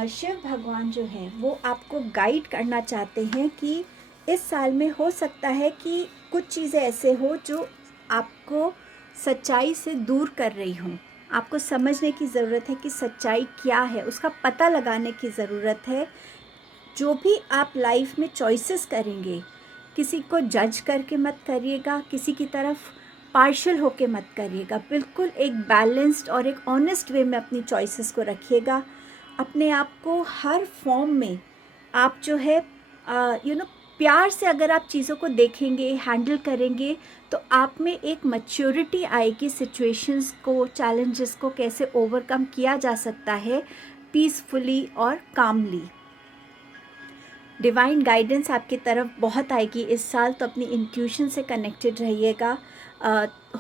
शिव भगवान जो है वो आपको गाइड करना चाहते हैं कि इस साल में हो सकता है कि कुछ चीज़ें ऐसे हो जो आपको सच्चाई से दूर कर रही हों। आपको समझने की ज़रूरत है कि सच्चाई क्या है, उसका पता लगाने की ज़रूरत है। जो भी आप लाइफ में चॉइसेस करेंगे, किसी को जज करके मत करिएगा, किसी की तरफ पार्शियल होके मत करिएगा। बिल्कुल एक बैलेंस्ड और एक ऑनेस्ट वे में अपनी चॉइसेस को रखिएगा। अपने आप को हर फॉर्म में आप जो है प्यार से अगर आप चीज़ों को देखेंगे, हैंडल करेंगे, तो आप में एक मैच्योरिटी आएगी। सिचुएशंस को, चैलेंजेस को कैसे ओवरकम किया जा सकता है पीसफुली और कामली। डिवाइन गाइडेंस आपकी तरफ बहुत आएगी इस साल, तो अपनी इंट्यूशन से कनेक्टेड रहिएगा।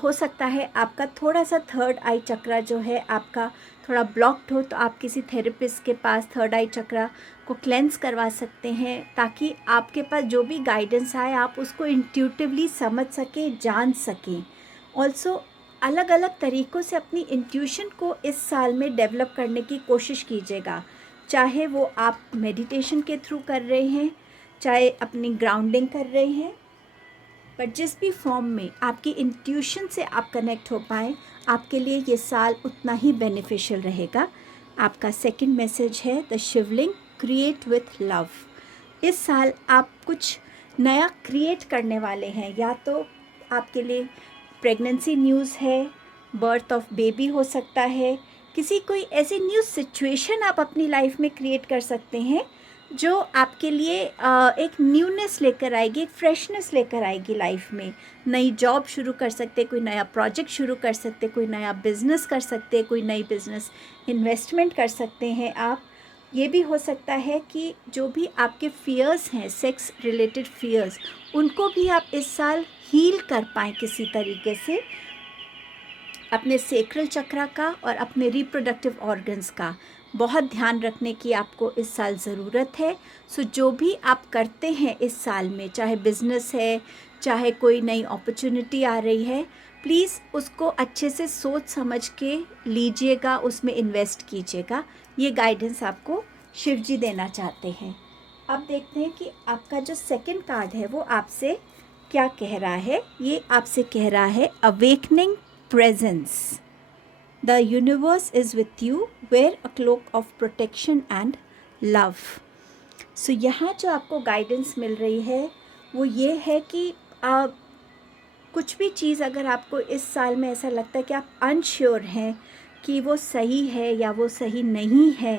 हो सकता है आपका थोड़ा सा थर्ड आई चक्रा जो है आपका थोड़ा ब्लॉक्ड हो, तो आप किसी थेरेपिस्ट के पास थर्ड आई चक्रा को क्लेंस करवा सकते हैं, ताकि आपके पास जो भी गाइडेंस आए आप उसको इंट्यूटिवली समझ सकें, जान सकें। ऑल्सो अलग अलग तरीक़ों से अपनी इंट्यूशन को इस साल में डेवलप करने की कोशिश कीजिएगा, चाहे वो आप मेडिटेशन के थ्रू कर रहे हैं, चाहे अपनी ग्राउंडिंग कर रहे हैं, बट जिस भी फॉर्म में आपकी इंट्यूशन से आप कनेक्ट हो पाएँ, आपके लिए ये साल उतना ही बेनिफिशियल रहेगा। आपका सेकंड मैसेज है the Shivling, create with love. इस साल आप कुछ नया क्रिएट करने वाले हैं, या तो आपके लिए प्रेगनेंसी न्यूज़ है, बर्थ ऑफ बेबी हो सकता है, किसी कोई ऐसी न्यू सिचुएशन आप अपनी लाइफ में क्रिएट कर सकते हैं जो आपके लिए एक न्यूनेस लेकर आएगी, एक फ्रेशनेस लेकर आएगी लाइफ में। नई जॉब शुरू कर सकते, कोई नया प्रोजेक्ट शुरू कर सकते, कोई नया बिज़नेस कर सकते, कोई नई बिज़नेस इन्वेस्टमेंट कर सकते हैं आप। ये भी हो सकता है कि जो भी आपके फियर्स हैं, सेक्स रिलेटेड फियर्स, उनको भी आप इस साल हील कर पाएँ किसी तरीके से। अपने सेक्रल चक्रा का और अपने रिप्रोडक्टिव ऑर्गन्स का बहुत ध्यान रखने की आपको इस साल ज़रूरत है। सो जो भी आप करते हैं इस साल में, चाहे बिज़नेस है, चाहे कोई नई अपॉर्चुनिटी आ रही है, प्लीज़ उसको अच्छे से सोच समझ के लीजिएगा, उसमें इन्वेस्ट कीजिएगा। ये गाइडेंस आपको शिव जी देना चाहते हैं। अब देखते हैं कि आपका जो सेकंड कार्ड है वो आपसे क्या कह रहा है। ये आपसे कह रहा है awakening presence. The universe is with you. Wear a cloak of protection and love. So यहाँ जो आपको गाइडेंस मिल रही है वो ये है कि कुछ भी चीज़ अगर आपको इस साल में ऐसा लगता है कि आप अनश्योर हैं कि वो सही है या वो सही नहीं है,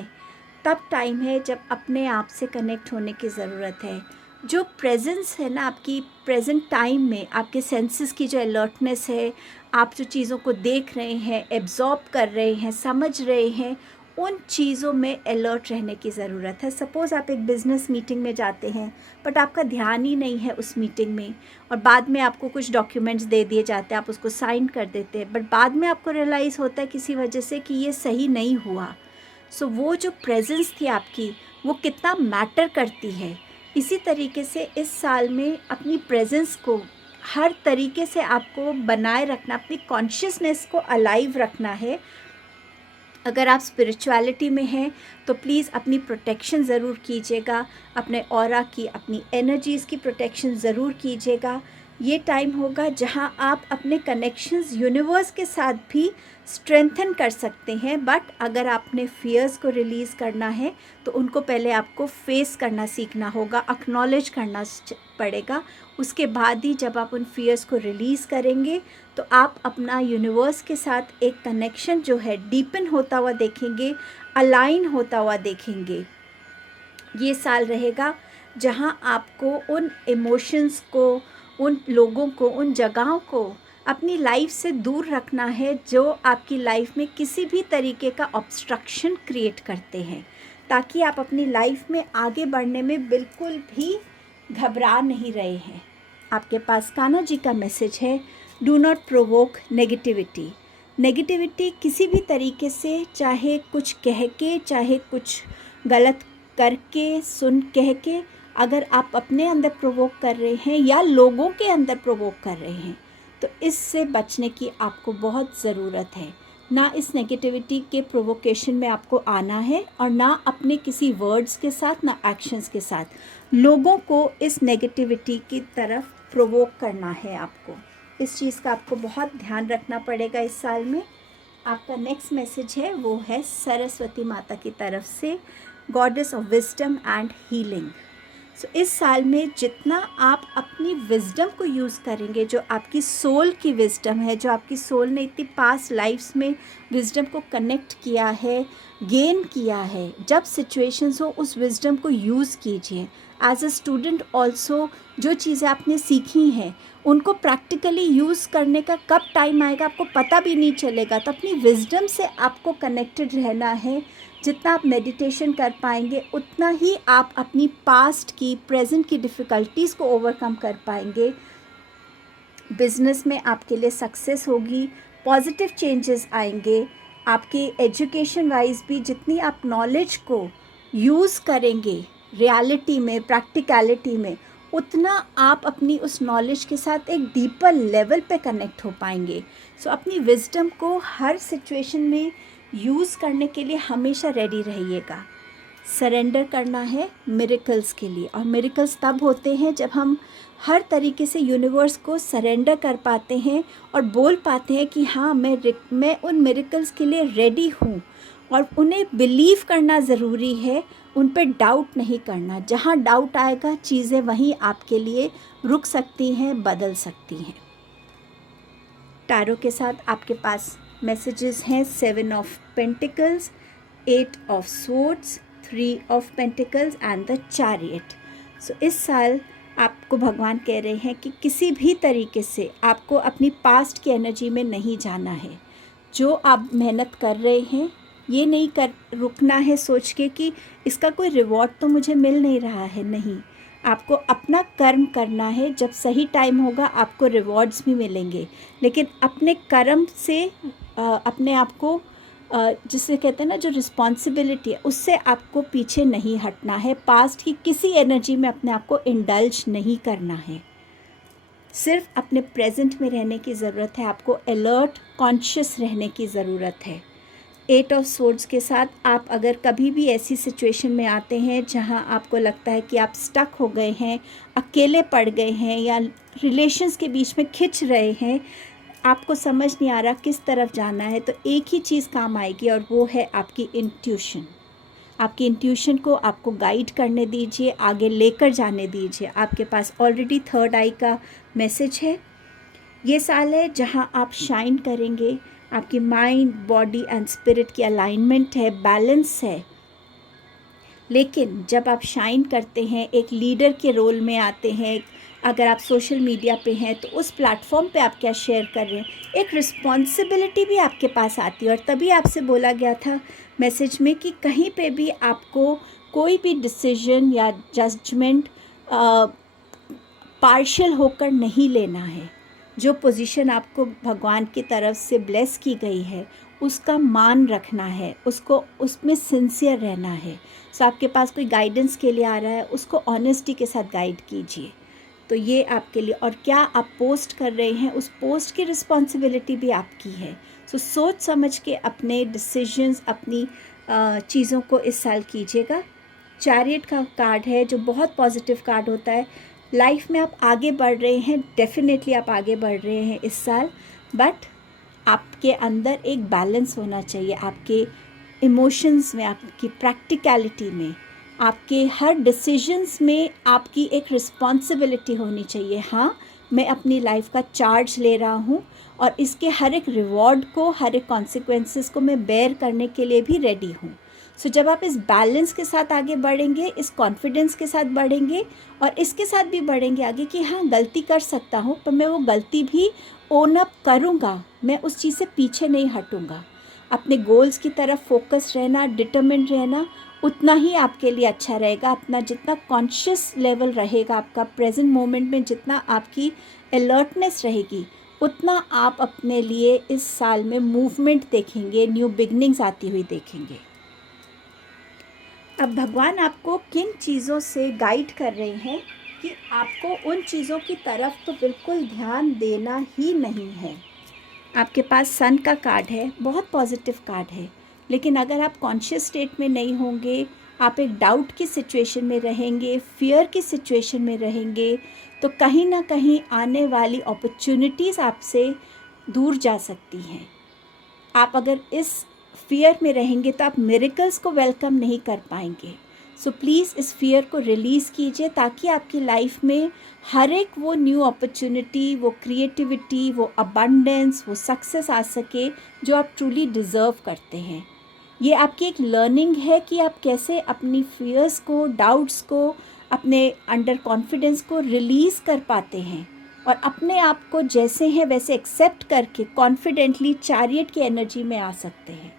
तब टाइम है जब अपने आप से कनेक्ट होने की ज़रूरत है। जो प्रेजेंस है ना आपकी प्रेजेंट टाइम में, आपके सेंसेस की जो अलर्टनेस है, आप जो चीज़ों को देख रहे हैं, एब्जॉर्ब कर रहे हैं, समझ रहे हैं, उन चीज़ों में अलर्ट रहने की ज़रूरत है। सपोज़ आप एक बिज़नेस मीटिंग में जाते हैं बट आपका ध्यान ही नहीं है उस मीटिंग में, और बाद में आपको कुछ डॉक्यूमेंट्स दे दिए जाते हैं, आप उसको साइन कर देते हैं, बट बाद में आपको रियलाइज़ होता है किसी वजह से कि ये सही नहीं हुआ। सो वो जो प्रेजेंस थी आपकी, वो कितना मैटर करती है। इसी तरीके से इस साल में अपनी प्रेजेंस को हर तरीके से आपको बनाए रखना, अपनी कॉन्शियसनेस को अलाइव रखना है। अगर आप स्पिरिचुअलिटी में हैं तो प्लीज़ अपनी प्रोटेक्शन ज़रूर कीजिएगा, अपने ऑरा की, अपनी एनर्जीज़ की प्रोटेक्शन ज़रूर कीजिएगा। ये टाइम होगा जहां आप अपने कनेक्शंस यूनिवर्स के साथ भी स्ट्रेंथन कर सकते हैं, बट अगर आपने फियर्स को रिलीज़ करना है तो उनको पहले आपको फेस करना सीखना होगा, एक्नॉलेज करना पड़ेगा। उसके बाद ही जब आप उन फियर्स को रिलीज़ करेंगे तो आप अपना यूनिवर्स के साथ एक कनेक्शन जो है डीपन होता हुआ देखेंगे, अलाइन होता हुआ देखेंगे। ये साल रहेगा जहां आपको उन इमोशंस को, उन लोगों को, उन जगहों को अपनी लाइफ से दूर रखना है जो आपकी लाइफ में किसी भी तरीके का ऑब्स्ट्रक्शन क्रिएट करते हैं, ताकि आप अपनी लाइफ में आगे बढ़ने में बिल्कुल भी घबरा नहीं रहे हैं। आपके पास कान्हा जी का मैसेज है, do not provoke negativity. Negativity किसी भी तरीके से, चाहे कुछ कह के, चाहे कुछ गलत करके, सुन कह के, अगर आप अपने अंदर प्रोवोक कर रहे हैं या लोगों के अंदर प्रोवोक कर रहे हैं, तो इससे बचने की आपको बहुत ज़रूरत है। ना इस नेगेटिविटी के प्रोवोकेशन में आपको आना है, और ना अपने किसी वर्ड्स के साथ, ना एक्शंस के साथ लोगों को इस नेगेटिविटी की तरफ प्रोवोक करना है। आपको इस चीज़ का आपको बहुत ध्यान रखना पड़ेगा इस साल में। आपका नेक्स्ट मैसेज है वो है सरस्वती माता की तरफ से, goddess of wisdom and healing. So इस साल में जितना आप अपनी विजडम को यूज़ करेंगे, जो आपकी सोल की विजडम है, जो आपकी सोल ने इतनी पास्ट लाइफ्स में विजडम को कनेक्ट किया है, गेन किया है, जब सिचुएशंस हो उस विजडम को यूज़ कीजिए। एज अ स्टूडेंट ऑल्सो जो चीज़ें आपने सीखी हैं उनको प्रैक्टिकली यूज़ करने का कब टाइम आएगा आपको पता भी नहीं चलेगा। तो अपनी विजडम से आपको कनेक्टेड रहना है। जितना आप मेडिटेशन कर पाएंगे उतना ही आप अपनी पास्ट की, प्रेजेंट की डिफ़िकल्टीज़ को ओवरकम कर पाएंगे। बिज़नेस में आपके लिए सक्सेस होगी, पॉजिटिव चेंजेस आएंगे। आपके एजुकेशन वाइज भी जितनी आप नॉलेज को यूज़ करेंगे रियलिटी में, प्रैक्टिकलिटी में, उतना आप अपनी उस नॉलेज के साथ एक डीपर लेवल पे कनेक्ट हो पाएंगे। सो अपनी विजडम को हर सिचुएशन में यूज़ करने के लिए हमेशा रेडी रहिएगा। सरेंडर करना है मिरेकल्स के लिए, और मिरेकल्स तब होते हैं जब हम हर तरीके से यूनिवर्स को सरेंडर कर पाते हैं और बोल पाते हैं कि हाँ मैं उन मिरेकल्स के लिए रेडी हूँ। और उन्हें बिलीव करना ज़रूरी है, उन पर डाउट नहीं करना। जहाँ डाउट आएगा चीज़ें वहीं आपके लिए रुक सकती हैं, बदल सकती हैं। टैरो के साथ आपके पास मैसेजेस हैं 7 of pentacles, 8 of swords, 3 of pentacles and the chariot. So इस साल आपको भगवान कह रहे हैं कि किसी भी तरीके से आपको अपनी पास्ट की एनर्जी में नहीं जाना है। जो आप मेहनत कर रहे हैं ये नहीं कर रुकना है सोच के कि इसका कोई रिवॉर्ड तो मुझे मिल नहीं रहा है। नहीं, आपको अपना कर्म करना है। जब सही टाइम होगा आपको रिवॉर्ड्स भी मिलेंगे, लेकिन अपने कर्म से अपने आप को जिसे कहते हैं ना, जो रिस्पॉन्सिबिलिटी है उससे आपको पीछे नहीं हटना है। पास्ट की किसी एनर्जी में अपने आप को इंडल्ज नहीं करना है। सिर्फ अपने प्रेजेंट में रहने की ज़रूरत है। आपको अलर्ट, कॉन्शियस रहने की ज़रूरत है। 8 ऑफ स्वॉर्ड्स के साथ आप अगर कभी भी ऐसी सिचुएशन में आते हैं जहां आपको लगता है कि आप स्टक हो गए हैं, अकेले पड़ गए हैं, या रिलेशंस के बीच में खिंच रहे हैं, आपको समझ नहीं आ रहा किस तरफ जाना है, तो एक ही चीज़ काम आएगी और वो है आपकी इंट्यूशन। आपकी इंट्यूशन को आपको गाइड करने दीजिए, आगे लेकर जाने दीजिए। आपके पास ऑलरेडी 3rd आई का मैसेज है। ये साल है जहां आप शाइन करेंगे। आपकी माइंड, बॉडी एंड स्पिरिट की अलाइनमेंट है, बैलेंस है। लेकिन जब आप शाइन करते हैं, एक लीडर के रोल में आते हैं, अगर आप सोशल मीडिया पे हैं तो उस प्लेटफॉर्म पे आप क्या शेयर कर रहे हैं, एक रिस्पॉन्सिबिलिटी भी आपके पास आती है। और तभी आपसे बोला गया था मैसेज में कि कहीं पे भी आपको कोई भी डिसीजन या जजमेंट पार्शियल होकर नहीं लेना है। जो पोजीशन आपको भगवान की तरफ से ब्लेस की गई है उसका मान रखना है, उसको उसमें सिंसियर रहना है। सो आपके पास कोई गाइडेंस के लिए आ रहा है, उसको ऑनेस्टी के साथ गाइड कीजिए। तो ये आपके लिए, और क्या आप पोस्ट कर रहे हैं उस पोस्ट की रिस्पॉन्सिबिलिटी भी आपकी है। सो सोच समझ के अपने डिसीजंस, अपनी चीज़ों को इस साल कीजिएगा। चैरियट का कार्ड है जो बहुत पॉजिटिव कार्ड होता है। लाइफ में आप आगे बढ़ रहे हैं, डेफिनेटली आप आगे बढ़ रहे हैं इस साल, बट आपके अंदर एक बैलेंस होना चाहिए। आपके इमोशंस में, आपकी प्रैक्टिकलिटी में, आपके हर डिसीजंस में आपकी एक रिस्पॉन्सिबिलिटी होनी चाहिए। हाँ, मैं अपनी लाइफ का चार्ज ले रहा हूँ और इसके हर एक रिवॉर्ड को, हर एक कॉन्सिक्वेंसेस को मैं बेयर करने के लिए भी रेडी हूँ। सो जब आप इस बैलेंस के साथ आगे बढ़ेंगे, इस कॉन्फिडेंस के साथ बढ़ेंगे और इसके साथ भी बढ़ेंगे आगे कि हाँ गलती कर सकता हूँ, पर मैं वो गलती भी ओन अप करूँगा, मैं उस चीज़ से पीछे नहीं हटूँगा। अपने गोल्स की तरफ फोकस रहना, डिटरमिन्ड रहना, उतना ही आपके लिए अच्छा रहेगा। अपना जितना कॉन्शियस लेवल रहेगा आपका प्रेजेंट मोमेंट में, जितना आपकी अलर्टनेस रहेगी, उतना आप अपने लिए इस साल में मूवमेंट देखेंगे, न्यू बिगनिंग्स आती हुई देखेंगे। अब भगवान आपको किन चीज़ों से गाइड कर रहे हैं कि आपको उन चीज़ों की तरफ तो बिल्कुल ध्यान देना ही नहीं है। आपके पास सन का कार्ड है, बहुत पॉजिटिव कार्ड है, लेकिन अगर आप कॉन्शियस स्टेट में नहीं होंगे, आप एक डाउट की सिचुएशन में रहेंगे, फियर की सिचुएशन में रहेंगे, तो कहीं ना कहीं आने वाली अपॉर्चुनिटीज़ आपसे दूर जा सकती हैं। आप अगर इस फियर में रहेंगे तो आप मिरेकल्स को वेलकम नहीं कर पाएंगे। सो प्लीज़ इस फियर को रिलीज़ कीजिए ताकि आपकी लाइफ में हर एक वो न्यू अपॉर्चुनिटी, वो क्रिएटिविटी, वो अबंडेंस, वो सक्सेस आ सके जो आप ट्रूली डिज़र्व करते हैं। ये आपकी एक लर्निंग है कि आप कैसे अपनी फियर्स को, डाउट्स को, अपने अंडर कॉन्फिडेंस को रिलीज़ कर पाते हैं और अपने आप को जैसे हैं वैसे एक्सेप्ट करके कॉन्फिडेंटली चैरियट की एनर्जी में आ सकते हैं।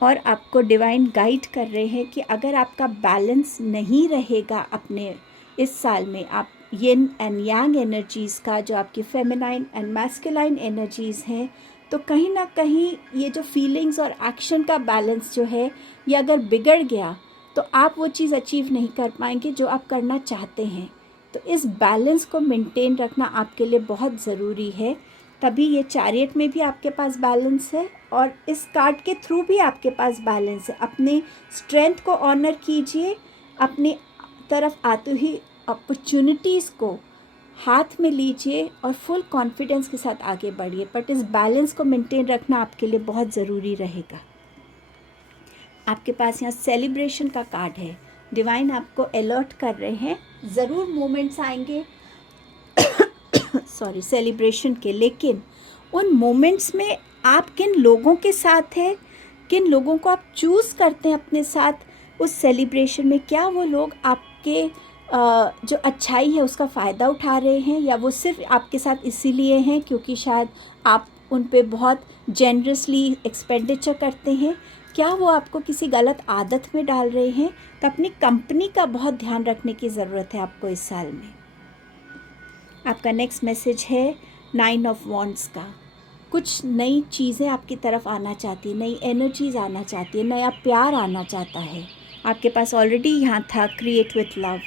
और आपको डिवाइन गाइड कर रहे हैं कि अगर आपका बैलेंस नहीं रहेगा अपने इस साल में, आप यिन एंड यांग एनर्जीज़ का, जो आपकी फेमिनाइन एंड मैस्कुलाइन एनर्जीज़ हैं, तो कहीं ना कहीं ये जो फीलिंग्स और एक्शन का बैलेंस जो है, ये अगर बिगड़ गया तो आप वो चीज़ अचीव नहीं कर पाएंगे जो आप करना चाहते हैं। तो इस बैलेंस को मेंटेन रखना आपके लिए बहुत ज़रूरी है। तभी ये चैरियट में भी आपके पास बैलेंस है और इस कार्ड के थ्रू भी आपके पास बैलेंस है। अपने स्ट्रेंथ को ऑनर कीजिए, अपनी तरफ आती हुई अपॉर्चुनिटीज़ को हाथ में लीजिए और फुल कॉन्फिडेंस के साथ आगे बढ़िए। बट इस बैलेंस को मेंटेन रखना आपके लिए बहुत ज़रूरी रहेगा। आपके पास यहाँ सेलिब्रेशन का कार्ड है। डिवाइन आपको अलर्ट कर रहे हैं, ज़रूर मोमेंट्स आएंगे सॉरी सेलिब्रेशन के, लेकिन उन मोमेंट्स में आप किन लोगों के साथ हैं, किन लोगों को आप चूज़ करते हैं अपने साथ उस सेलिब्रेशन में, क्या वो लोग आपके जो अच्छाई है उसका फ़ायदा उठा रहे हैं, या वो सिर्फ आपके साथ इसीलिए हैं क्योंकि शायद आप उन पे बहुत जेनरसली एक्सपेंडिचर करते हैं, क्या वो आपको किसी गलत आदत में डाल रहे हैं। तो अपनी कंपनी का बहुत ध्यान रखने की ज़रूरत है आपको इस साल में। आपका नेक्स्ट मैसेज है 9 ऑफ वॉन्ड्स का। कुछ नई चीज़ें आपकी तरफ आना चाहती है, नई एनर्जीज आना चाहती है, नया प्यार आना चाहता है। आपके पास ऑलरेडी यहाँ था क्रिएट विथ लव,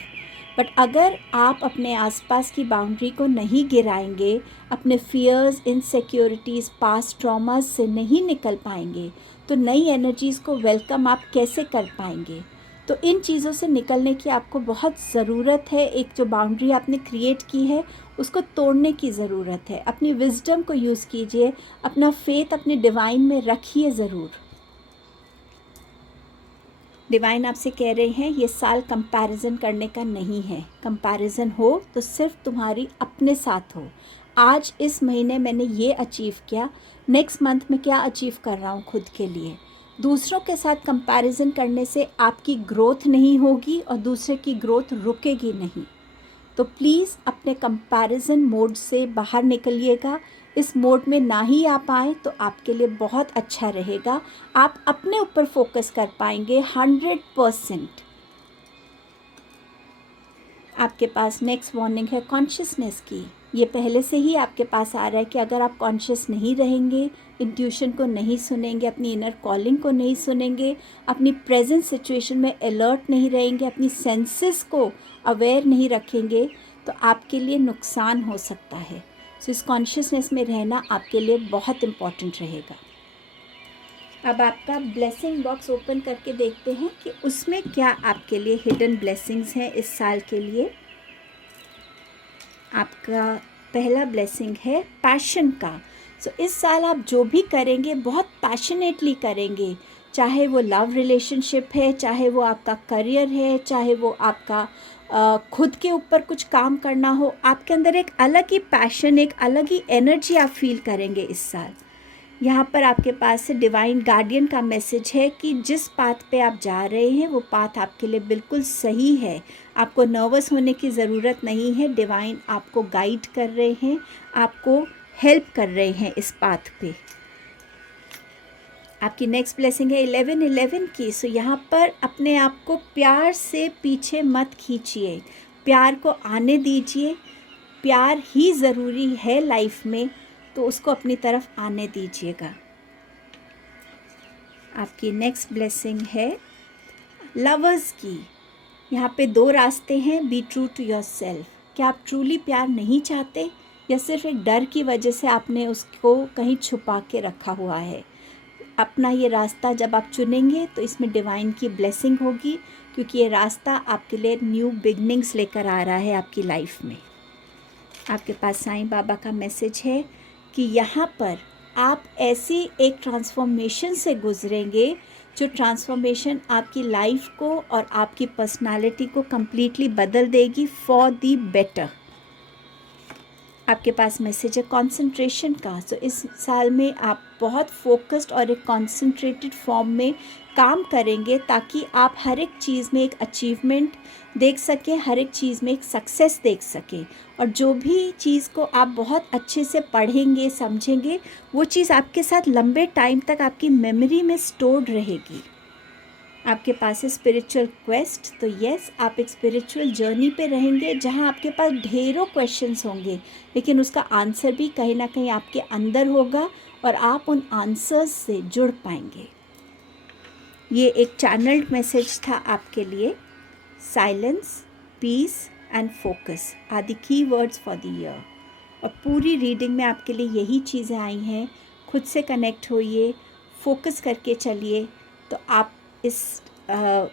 बट अगर आप अपने आसपास की बाउंड्री को नहीं गिराएंगे, अपने फियर्स, इनसिक्योरिटीज़, पास्ट ट्रॉमास से नहीं निकल पाएंगे, तो नई एनर्जीज़ को वेलकम आप कैसे कर पाएंगे। तो इन चीज़ों से निकलने की आपको बहुत ज़रूरत है। एक जो बाउंड्री आपने क्रिएट की है उसको तोड़ने की ज़रूरत है। अपनी विजडम को यूज़ कीजिए, अपना फेथ अपने डिवाइन में रखिए ज़रूर। डिवाइन आपसे कह रहे हैं ये साल कंपैरिजन करने का नहीं है। कंपैरिजन हो तो सिर्फ तुम्हारी अपने साथ हो। आज इस महीने मैंने ये अचीव किया, नेक्स्ट मंथ में क्या अचीव कर रहा हूँ खुद के लिए। दूसरों के साथ कंपैरिजन करने से आपकी ग्रोथ नहीं होगी और दूसरे की ग्रोथ रुकेगी नहीं। तो प्लीज़ अपने कंपैरिजन मोड से बाहर निकलिएगा। इस मोड में ना ही आप आएँ तो आपके लिए बहुत अच्छा रहेगा। आप अपने ऊपर फोकस कर पाएंगे 100%। आपके पास नेक्स्ट वार्निंग है कॉन्शियसनेस की। ये पहले से ही आपके पास आ रहा है कि अगर आप कॉन्शियस नहीं रहेंगे, इंट्यूशन को नहीं सुनेंगे, अपनी इनर कॉलिंग को नहीं सुनेंगे, अपनी प्रेजेंट सिचुएशन में अलर्ट नहीं रहेंगे, अपनी सेंसेस को अवेयर नहीं रखेंगे, तो आपके लिए नुकसान हो सकता है। सो इस कॉन्शियसनेस में रहना आपके लिए बहुत इम्पॉर्टेंट रहेगा। अब आपका ब्लेसिंग बॉक्स ओपन करके देखते हैं कि उसमें क्या आपके लिए हिडन ब्लेसिंग्स हैं इस साल के लिए। आपका पहला ब्लेसिंग है पैशन का। सो इस साल आप जो भी करेंगे बहुत पैशनेटली करेंगे, चाहे वो लव रिलेशनशिप है, चाहे वो आपका करियर है, चाहे वो आपका खुद के ऊपर कुछ काम करना हो। आपके अंदर एक अलग ही पैशन, एक अलग ही एनर्जी आप फील करेंगे इस साल। यहाँ पर आपके पास से डिवाइन गार्डियन का मैसेज है कि जिस पाथ पे आप जा रहे हैं वो पाथ आपके लिए बिल्कुल सही है। आपको नर्वस होने की ज़रूरत नहीं है। डिवाइन आपको गाइड कर रहे हैं, आपको हेल्प कर रहे हैं इस पाथ पे। आपकी नेक्स्ट ब्लेसिंग है 11-11 की। सो यहाँ पर अपने आप को प्यार से पीछे मत खींचिए, प्यार को आने दीजिए। प्यार ही ज़रूरी है लाइफ में, तो उसको अपनी तरफ आने दीजिएगा। आपकी नेक्स्ट ब्लेसिंग है लवर्स की। यहाँ पे 2 रास्ते हैं, be true to yourself. क्या आप ट्रूली प्यार नहीं चाहते, या सिर्फ एक डर की वजह से आपने उसको कहीं छुपा के रखा हुआ है। अपना ये रास्ता जब आप चुनेंगे तो इसमें डिवाइन की ब्लेसिंग होगी, क्योंकि ये रास्ता आपके लिए न्यू बिगनिंग्स लेकर आ रहा है आपकी लाइफ में। आपके पास साईं बाबा का मैसेज है कि यहाँ पर आप ऐसी एक ट्रांसफॉर्मेशन से गुजरेंगे जो ट्रांसफॉर्मेशन आपकी लाइफ को और आपकी पर्सनालिटी को कम्प्लीटली बदल देगी फॉर दी बेटर। आपके पास मैसेज है कंसंट्रेशन का। सो इस साल में आप बहुत फोकस्ड और एक कंसंट्रेटेड फॉर्म में काम करेंगे ताकि आप हर एक चीज़ में एक अचीवमेंट देख सकें, हर एक चीज़ में एक सक्सेस देख सकें। और जो भी चीज़ को आप बहुत अच्छे से पढ़ेंगे, समझेंगे, वो चीज़ आपके साथ लंबे टाइम तक आपकी मेमोरी में स्टोर्ड रहेगी। आपके पास है स्पिरिचुअल क्वेस्ट। तो यस, आप एक स्पिरिचुअल जर्नी पे रहेंगे जहाँ आपके पास ढेरों क्वेश्चंस होंगे, लेकिन उसका आंसर भी कहीं ना कहीं आपके अंदर होगा और आप उन आंसर्स से जुड़ पाएंगे। ये एक चैनल्ड मैसेज था आपके लिए। Silence, peace and focus are the key words for the year. और पूरी रीडिंग में आपके लिए यही चीज़ें आई हैं। खुद से कनेक्ट होइए, फोकस करके चलिए, तो आप इस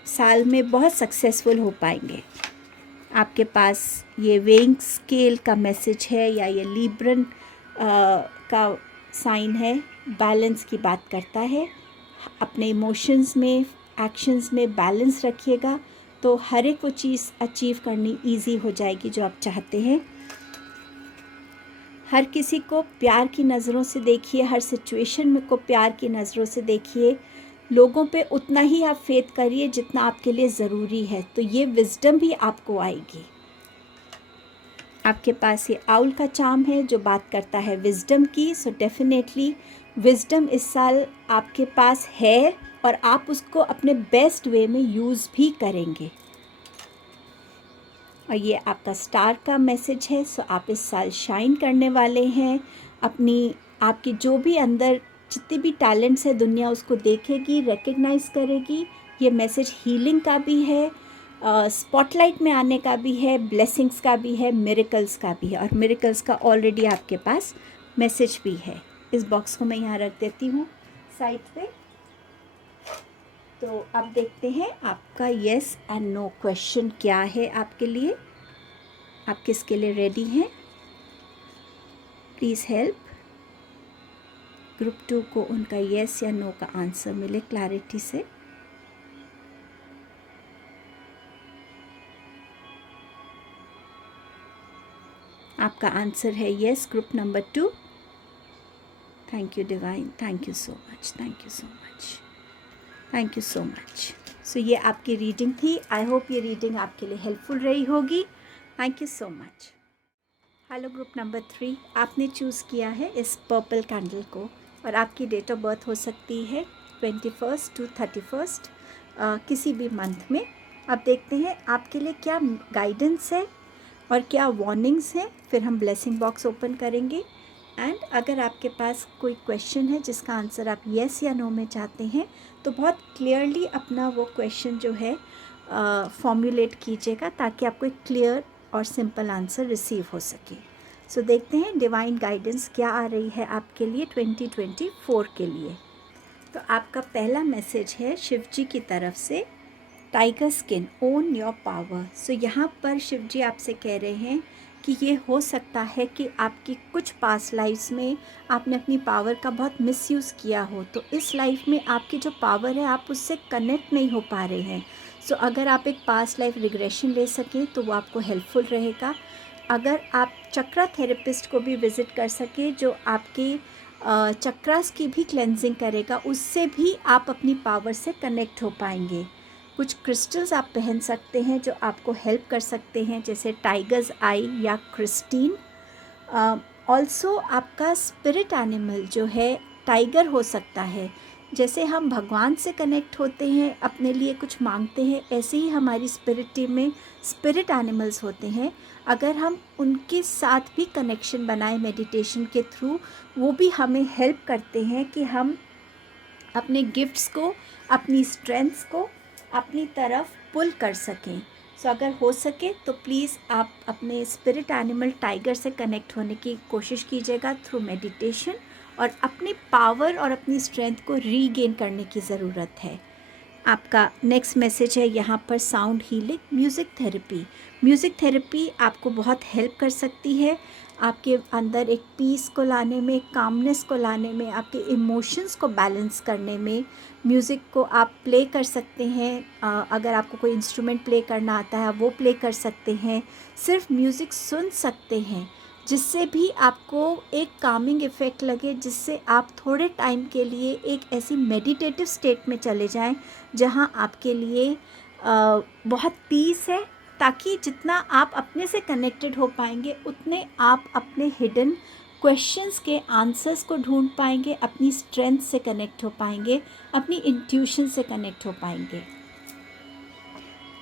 साल में बहुत सक्सेसफुल हो पाएंगे। आपके पास ये वेइंग स्केल का मैसेज है या ये लिब्रन का साइन है, बैलेंस की बात करता है। अपने इमोशंस में, एक्शंस में बैलेंस रखिएगा तो हर एक वो चीज़ अचीव करनी इजी हो जाएगी जो आप चाहते हैं। हर किसी को प्यार की नज़रों से देखिए, हर सिचुएशन में को प्यार की नज़रों से देखिए। लोगों पे उतना ही आप फेथ करिए जितना आपके लिए ज़रूरी है, तो ये विजडम भी आपको आएगी। आपके पास ये आउल का चार्म है जो बात करता है विजडम की। सो डेफिनेटली विजडम इस साल आपके पास है और आप उसको अपने बेस्ट वे में यूज़ भी करेंगे। और ये आपका स्टार का मैसेज है। सो आप इस साल शाइन करने वाले हैं। आपकी जो भी अंदर जितने भी टैलेंट्स है, दुनिया उसको देखेगी, रिकग्नाइज़ करेगी। ये मैसेज हीलिंग का भी है, स्पॉटलाइट में आने का भी है, ब्लेसिंग्स का भी है, मिरेकल्स का भी है। और मिरेकल्स का ऑलरेडी आपके पास मैसेज भी है। इस बॉक्स को मैं यहाँ रख देती हूँ साइड पे। तो अब देखते हैं आपका येस एंड नो क्वेश्चन क्या है आपके लिए। आप किसके लिए रेडी हैं? Please help. ग्रुप 2 को उनका येस या नो का आंसर मिले क्लैरिटी से। आपका आंसर है yes, group number 2। Thank you divine, thank you so much, thank you so much, thank you so much. So ये आपकी रीडिंग थी। आई होप ये रीडिंग आपके लिए हेल्पफुल रही होगी। Thank you so much. Hello group number 3, आपने choose किया है इस पर्पल कैंडल को और आपकी डेट ऑफ बर्थ हो सकती है 21 to 31 किसी भी मंथ में। अब देखते हैं आपके लिए क्या गाइडेंस है और क्या वार्निंग्स हैं। फिर हम ब्लेसिंग बॉक्स ओपन करेंगे एंड अगर आपके पास कोई क्वेश्चन है जिसका आंसर आप येस या नो में चाहते हैं तो बहुत क्लियरली अपना वो क्वेश्चन जो है फॉर्मुलेट कीजिएगा ताकि आपको एक क्लियर और सिंपल आंसर रिसीव हो सके। सो देखते हैं डिवाइन गाइडेंस क्या आ रही है आपके लिए 2024 के लिए। तो आपका पहला मैसेज है शिव जी की तरफ से, tiger skin, own your power. So यहाँ पर शिव जी आपसे कह रहे हैं कि ये हो सकता है कि आपकी कुछ पास्ट लाइफ्स में आपने अपनी पावर का बहुत मिसयूज़ किया हो, तो इस लाइफ में आपकी जो पावर है आप उससे कनेक्ट नहीं हो पा रहे हैं। सो अगर आप एक पास्ट लाइफ रिग्रेशन ले सकें तो वो आपको हेल्पफुल रहेगा। अगर आप चक्रा थेरेपिस्ट को भी विज़िट कर सकें जो आपके चक्रास की भी क्लेंजिंग करेगा, उससे भी आप अपनी पावर से कनेक्ट हो पाएंगे। कुछ क्रिस्टल्स आप पहन सकते हैं जो आपको हेल्प कर सकते हैं, जैसे टाइगर्स आई या क्रिस्टीन। ऑल्सो आपका स्पिरिट एनिमल जो है टाइगर हो सकता है। जैसे हम भगवान से कनेक्ट होते हैं, अपने लिए कुछ मांगते हैं, ऐसे ही हमारी स्पिरिट टीम में स्पिरिट एनिमल्स होते हैं। अगर हम उनके साथ भी कनेक्शन बनाएं मेडिटेशन के थ्रू, वो भी हमें हेल्प करते हैं कि हम अपने गिफ्ट्स को, अपनी स्ट्रेंथ्स को अपनी तरफ पुल कर सकें। सो अगर हो सके तो प्लीज़ आप अपने स्पिरिट एनिमल टाइगर से कनेक्ट होने की कोशिश कीजिएगा थ्रू मेडिटेशन, और अपनी पावर और अपनी स्ट्रेंथ को रीगेन करने की ज़रूरत है। आपका नेक्स्ट मैसेज है यहाँ पर sound healing, music therapy. Music therapy आपको बहुत हेल्प कर सकती है आपके अंदर एक पीस को लाने में, कामनेस को लाने में, आपके इमोशंस को बैलेंस करने में। म्यूज़िक को आप प्ले कर सकते हैं, अगर आपको कोई इंस्ट्रूमेंट प्ले करना आता है वो प्ले कर सकते हैं। सिर्फ म्यूज़िक सुन सकते हैं जिससे भी आपको एक कामिंग इफ़ेक्ट लगे, जिससे आप थोड़े टाइम के लिए एक ऐसी मेडिटेटिव स्टेट में चले जाएं जहां आपके लिए बहुत पीस है, ताकि जितना आप अपने से कनेक्टेड हो पाएंगे उतने आप अपने हिडन क्वेश्चंस के आंसर्स को ढूंढ पाएंगे, अपनी स्ट्रेंथ से कनेक्ट हो पाएंगे, अपनी इंट्यूशन से कनेक्ट हो पाएंगे।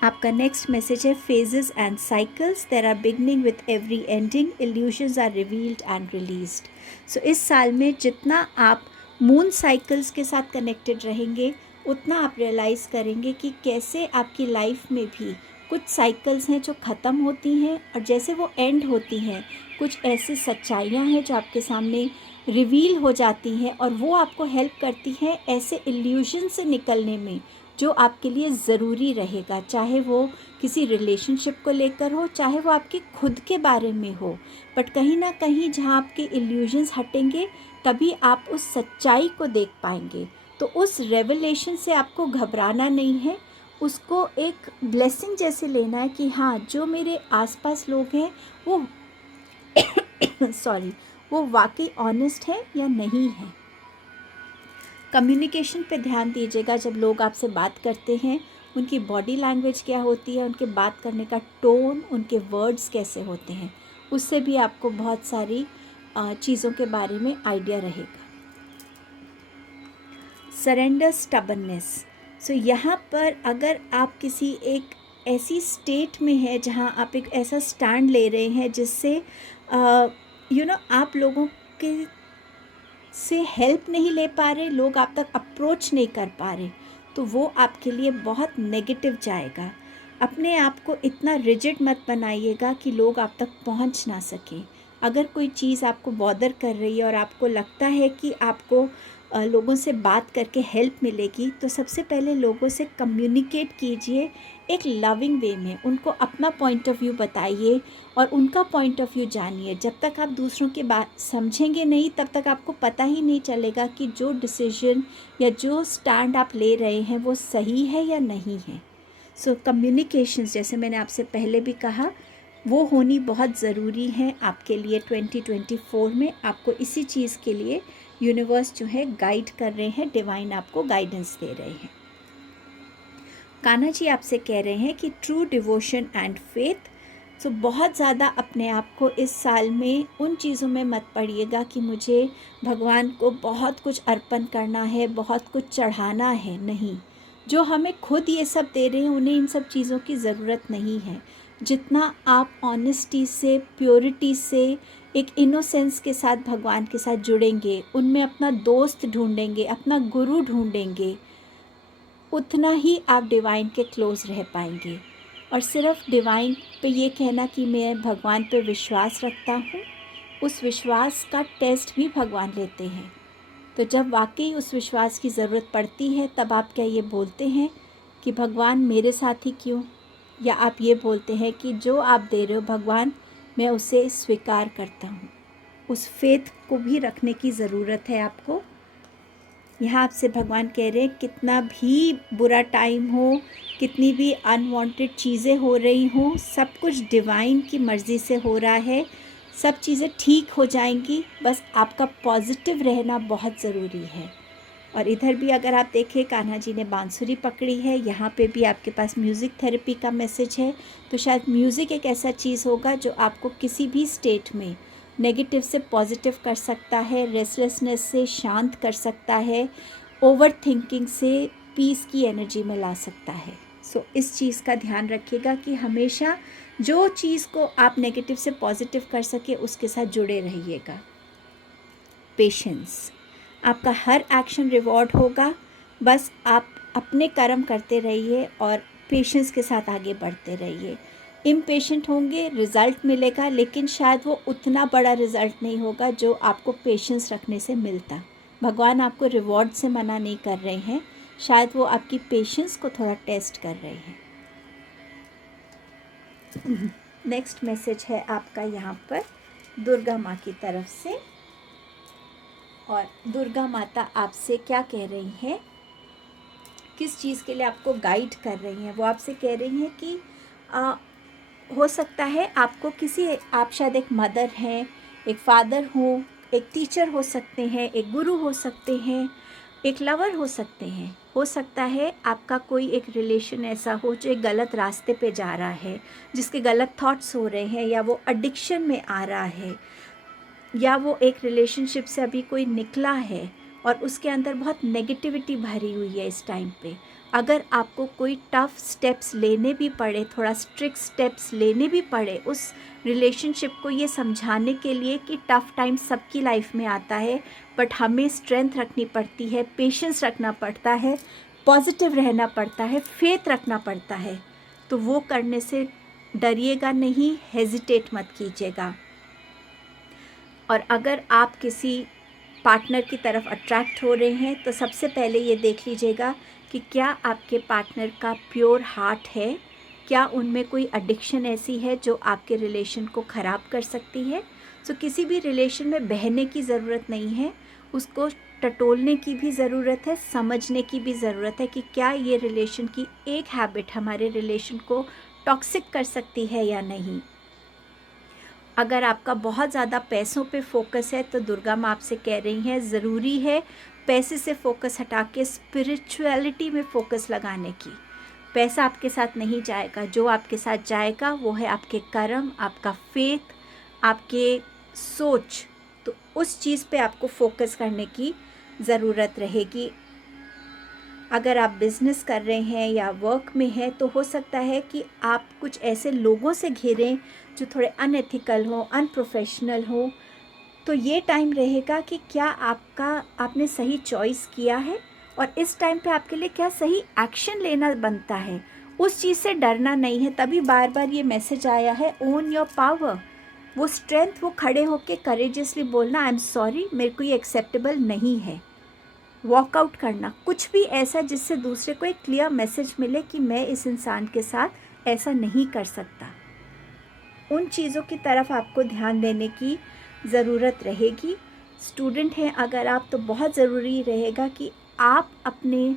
आपका नेक्स्ट मैसेज है phases and cycles, there are beginning with every ending, illusions are revealed and released. So इस साल में जितना आप मून साइकिल्स के साथ कनेक्टेड रहेंगे उतना आप रियलाइज़ करेंगे कि कैसे आपकी लाइफ में भी कुछ साइकिल्स हैं जो ख़त्म होती हैं, और जैसे वो एंड होती हैं कुछ ऐसी सच्चाइयाँ हैं जो आपके सामने रिवील हो जाती हैं, और वो आपको हेल्प करती हैं ऐसे इल्यूजन से निकलने में जो आपके लिए ज़रूरी रहेगा, चाहे वो किसी रिलेशनशिप को लेकर हो, चाहे वो आपके खुद के बारे में हो। बट कहीं ना कहीं जहाँ आपके इल्यूजन्स हटेंगे तभी आप उस सच्चाई को देख पाएंगे। तो उस रेवलेशन से आपको घबराना नहीं है, उसको एक ब्लेसिंग जैसे लेना है कि हाँ, जो मेरे आसपास लोग हैं वो सॉरी वो वाकई ऑनेस्ट है या नहीं है। कम्युनिकेशन पे ध्यान दीजिएगा, जब लोग आपसे बात करते हैं उनकी बॉडी लैंग्वेज क्या होती है, उनके बात करने का टोन, उनके वर्ड्स कैसे होते हैं, उससे भी आपको बहुत सारी चीज़ों के बारे में आइडिया रहेगा। Surrender stubbornness. सो यहाँ पर अगर आप किसी एक ऐसी स्टेट में है जहाँ आप एक ऐसा स्टैंड ले रहे हैं जिससे आप लोगों के से हेल्प नहीं ले पा रहे, लोग आप तक अप्रोच नहीं कर पा रहे, तो वो आपके लिए बहुत नेगेटिव जाएगा। अपने आप को इतना रिजिड मत बनाइएगा कि लोग आप तक पहुंच ना सकें। अगर कोई चीज़ आपको बॉदर कर रही है और आपको लगता है कि आपको लोगों से बात करके हेल्प मिलेगी, तो सबसे पहले लोगों से कम्युनिकेट कीजिए एक लविंग वे में, उनको अपना पॉइंट ऑफ व्यू बताइए और उनका पॉइंट ऑफ व्यू जानिए। जब तक आप दूसरों की बात समझेंगे नहीं तब तक आपको पता ही नहीं चलेगा कि जो डिसीजन या जो स्टैंड आप ले रहे हैं वो सही है या नहीं है। सो कम्युनिकेशंस, जैसे मैंने आपसे पहले भी कहा, वो होनी बहुत ज़रूरी है आपके लिए 2024 में। आपको इसी चीज़ के लिए यूनिवर्स जो है गाइड कर रहे हैं, डिवाइन आपको गाइडेंस दे रहे हैं। कान्हा जी आपसे कह रहे हैं कि ट्रू डिवोशन एंड फेथ। सो बहुत ज़्यादा अपने आप को इस साल में उन चीज़ों में मत पड़िएगा कि मुझे भगवान को बहुत कुछ अर्पण करना है, बहुत कुछ चढ़ाना है। नहीं, जो हमें खुद ये सब दे रहे हैं उन्हें इन सब चीज़ों की ज़रूरत नहीं है। जितना आप ऑनेस्टी से, प्योरिटी से, एक इनोसेंस के साथ भगवान के साथ जुड़ेंगे, उनमें अपना दोस्त ढूंढेंगे, अपना गुरु ढूंढेंगे, उतना ही आप डिवाइन के क्लोज़ रह पाएंगे। और सिर्फ डिवाइन पे ये कहना कि मैं भगवान पे विश्वास रखता हूँ, उस विश्वास का टेस्ट भी भगवान लेते हैं। तो जब वाकई उस विश्वास की ज़रूरत पड़ती है तब आप क्या ये बोलते हैं कि भगवान मेरे साथ ही क्यों, या आप ये बोलते हैं कि जो आप दे रहे हो भगवान मैं उसे स्वीकार करता हूँ। उस फेथ को भी रखने की ज़रूरत है आपको। यहाँ आपसे भगवान कह रहे हैं कितना भी बुरा टाइम हो, कितनी भी अनवांटेड चीज़ें हो रही हों, सब कुछ डिवाइन की मर्ज़ी से हो रहा है, सब चीज़ें ठीक हो जाएंगी, बस आपका पॉजिटिव रहना बहुत ज़रूरी है। और इधर भी अगर आप देखें, कान्हा जी ने बांसुरी पकड़ी है, यहाँ पे भी आपके पास म्यूज़िक थेरेपी का मैसेज है। तो शायद म्यूज़िक एक ऐसा चीज़ होगा जो आपको किसी भी स्टेट में नेगेटिव से पॉजिटिव कर सकता है, रेस्टलेसनेस से शांत कर सकता है, ओवर थिंकिंग से पीस की एनर्जी में ला सकता है। सो इस चीज़ का ध्यान रखिएगा कि हमेशा जो चीज़ को आप नेगेटिव से पॉजिटिव कर सके उसके साथ जुड़े रहिएगा। पेशेंस, आपका हर एक्शन रिवॉर्ड होगा, बस आप अपने कर्म करते रहिए और पेशेंस के साथ आगे बढ़ते रहिए। इम्पेशेंट होंगे, रिज़ल्ट मिलेगा, लेकिन शायद वो उतना बड़ा रिज़ल्ट नहीं होगा जो आपको पेशेंस रखने से मिलता। भगवान आपको रिवॉर्ड से मना नहीं कर रहे हैं, शायद वो आपकी पेशेंस को थोड़ा टेस्ट कर रहे हैं। नेक्स्ट मैसेज है आपका यहाँ पर दुर्गा माँ की तरफ से, और दुर्गा माता आपसे क्या कह रही हैं, किस चीज़ के लिए आपको गाइड कर रही हैं। वो आपसे कह रही हैं कि हो सकता है आपको आप शायद एक मदर हैं, एक फादर हो, एक टीचर हो सकते हैं, एक गुरु हो सकते हैं, एक लवर हो सकते हैं। हो सकता है आपका कोई एक रिलेशन ऐसा हो जो एक गलत रास्ते पे जा रहा है, जिसके गलत थॉट्स हो रहे हैं, या वो एडिक्शन में आ रहा है, या वो एक रिलेशनशिप से अभी कोई निकला है और उसके अंदर बहुत नेगेटिविटी भरी हुई है इस टाइम पे। अगर आपको कोई टफ़ स्टेप्स लेने भी पड़े, थोड़ा स्ट्रिक्ट स्टेप्स लेने भी पड़े उस रिलेशनशिप को ये समझाने के लिए कि टफ़ टाइम सबकी लाइफ में आता है, बट हमें स्ट्रेंथ रखनी पड़ती है, पेशेंस रखना पड़ता है, पॉजिटिव रहना पड़ता है, फेथ रखना पड़ता है, तो वो करने से डरिएगा नहीं, हेजिटेट मत कीजिएगा। और अगर आप किसी पार्टनर की तरफ अट्रैक्ट हो रहे हैं तो सबसे पहले ये देख लीजिएगा कि क्या आपके पार्टनर का प्योर हार्ट है, क्या उनमें कोई एडिक्शन ऐसी है जो आपके रिलेशन को ख़राब कर सकती है। सो किसी भी रिलेशन में बहने की ज़रूरत नहीं है, उसको टटोलने की भी ज़रूरत है, समझने की भी ज़रूरत है कि क्या ये रिलेशन की एक हैबिट हमारे रिलेशन को टॉक्सिक कर सकती है या नहीं। अगर आपका बहुत ज़्यादा पैसों पे फोकस है तो दुर्गा माँ आपसे कह रही हैं ज़रूरी है पैसे से फोकस हटा के स्पिरिचुअलिटी में फोकस लगाने की। पैसा आपके साथ नहीं जाएगा, जो आपके साथ जाएगा वो है आपके कर्म, आपका फेथ, आपके सोच। तो उस चीज़ पे आपको फोकस करने की ज़रूरत रहेगी। अगर आप बिज़नेस कर रहे हैं या वर्क में हैं तो हो सकता है कि आप कुछ ऐसे लोगों से घिरें जो थोड़े अनएथिकल हो, अनप्रोफेशनल हो। तो ये टाइम रहेगा कि क्या आपने सही चॉइस किया है और इस टाइम पे आपके लिए क्या सही एक्शन लेना बनता है। उस चीज़ से डरना नहीं है। तभी बार बार ये मैसेज आया है, ओन योर पावर। वो स्ट्रेंथ, वो खड़े होके करेजियसली बोलना, आई एम सॉरी, मेरे को ये एक्सेप्टेबल नहीं है। वॉकआउट करना, कुछ भी ऐसा जिससे दूसरे को एक क्लियर मैसेज मिले कि मैं इस इंसान के साथ ऐसा नहीं कर सकता। उन चीज़ों की तरफ आपको ध्यान देने की ज़रूरत रहेगी। स्टूडेंट हैं अगर आप, तो बहुत ज़रूरी रहेगा कि आप अपने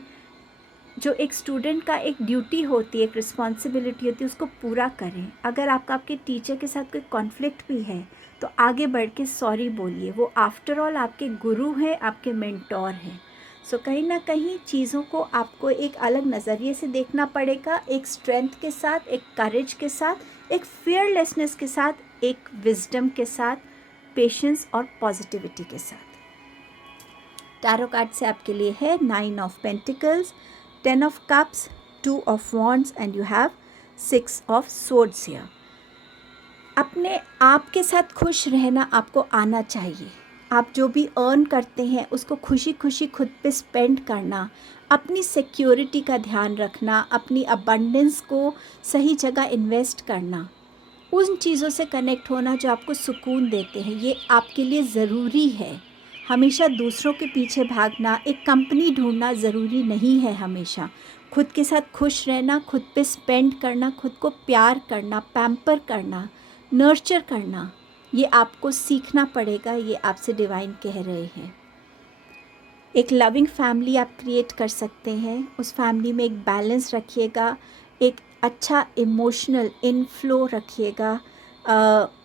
जो एक स्टूडेंट का एक ड्यूटी होती है, एक रिस्पॉन्सिबिलिटी होती है, उसको पूरा करें। अगर आपके टीचर के साथ कोई कॉन्फ्लिक्ट भी है तो आगे बढ़ के सॉरी बोलिए। वो आफ्टर ऑल आपके गुरु हैं, आपके मेंटोर हैं। सो कहीं ना कहीं चीज़ों को आपको एक अलग नज़रिए से देखना पड़ेगा, एक स्ट्रेंथ के साथ, एक करेज के साथ, एक फियरलेसनेस के साथ, एक विजडम के साथ, पेशेंस और पॉजिटिविटी के साथ। टैरो कार्ड से आपके लिए है 9 of pentacles, 10 of cups, 2 of wands and you have 6 of swords here. अपने आप के साथ खुश रहना आपको आना चाहिए। आप जो भी अर्न करते हैं उसको खुशी खुशी खुद पे स्पेंड करना, अपनी सिक्योरिटी का ध्यान रखना, अपनी अबंडेंस को सही जगह इन्वेस्ट करना, उन चीज़ों से कनेक्ट होना जो आपको सुकून देते हैं, ये आपके लिए ज़रूरी है। हमेशा दूसरों के पीछे भागना, एक कंपनी ढूंढना ज़रूरी नहीं है। हमेशा खुद के साथ खुश रहना, खुद पे स्पेंड करना, खुद को प्यार करना, पैम्पर करना, नर्चर करना, ये आपको सीखना पड़ेगा। ये आपसे डिवाइन कह रहे हैं। एक लविंग फैमिली आप क्रिएट कर सकते हैं। उस फैमिली में एक बैलेंस रखिएगा, एक अच्छा इमोशनल इनफ्लो रखिएगा।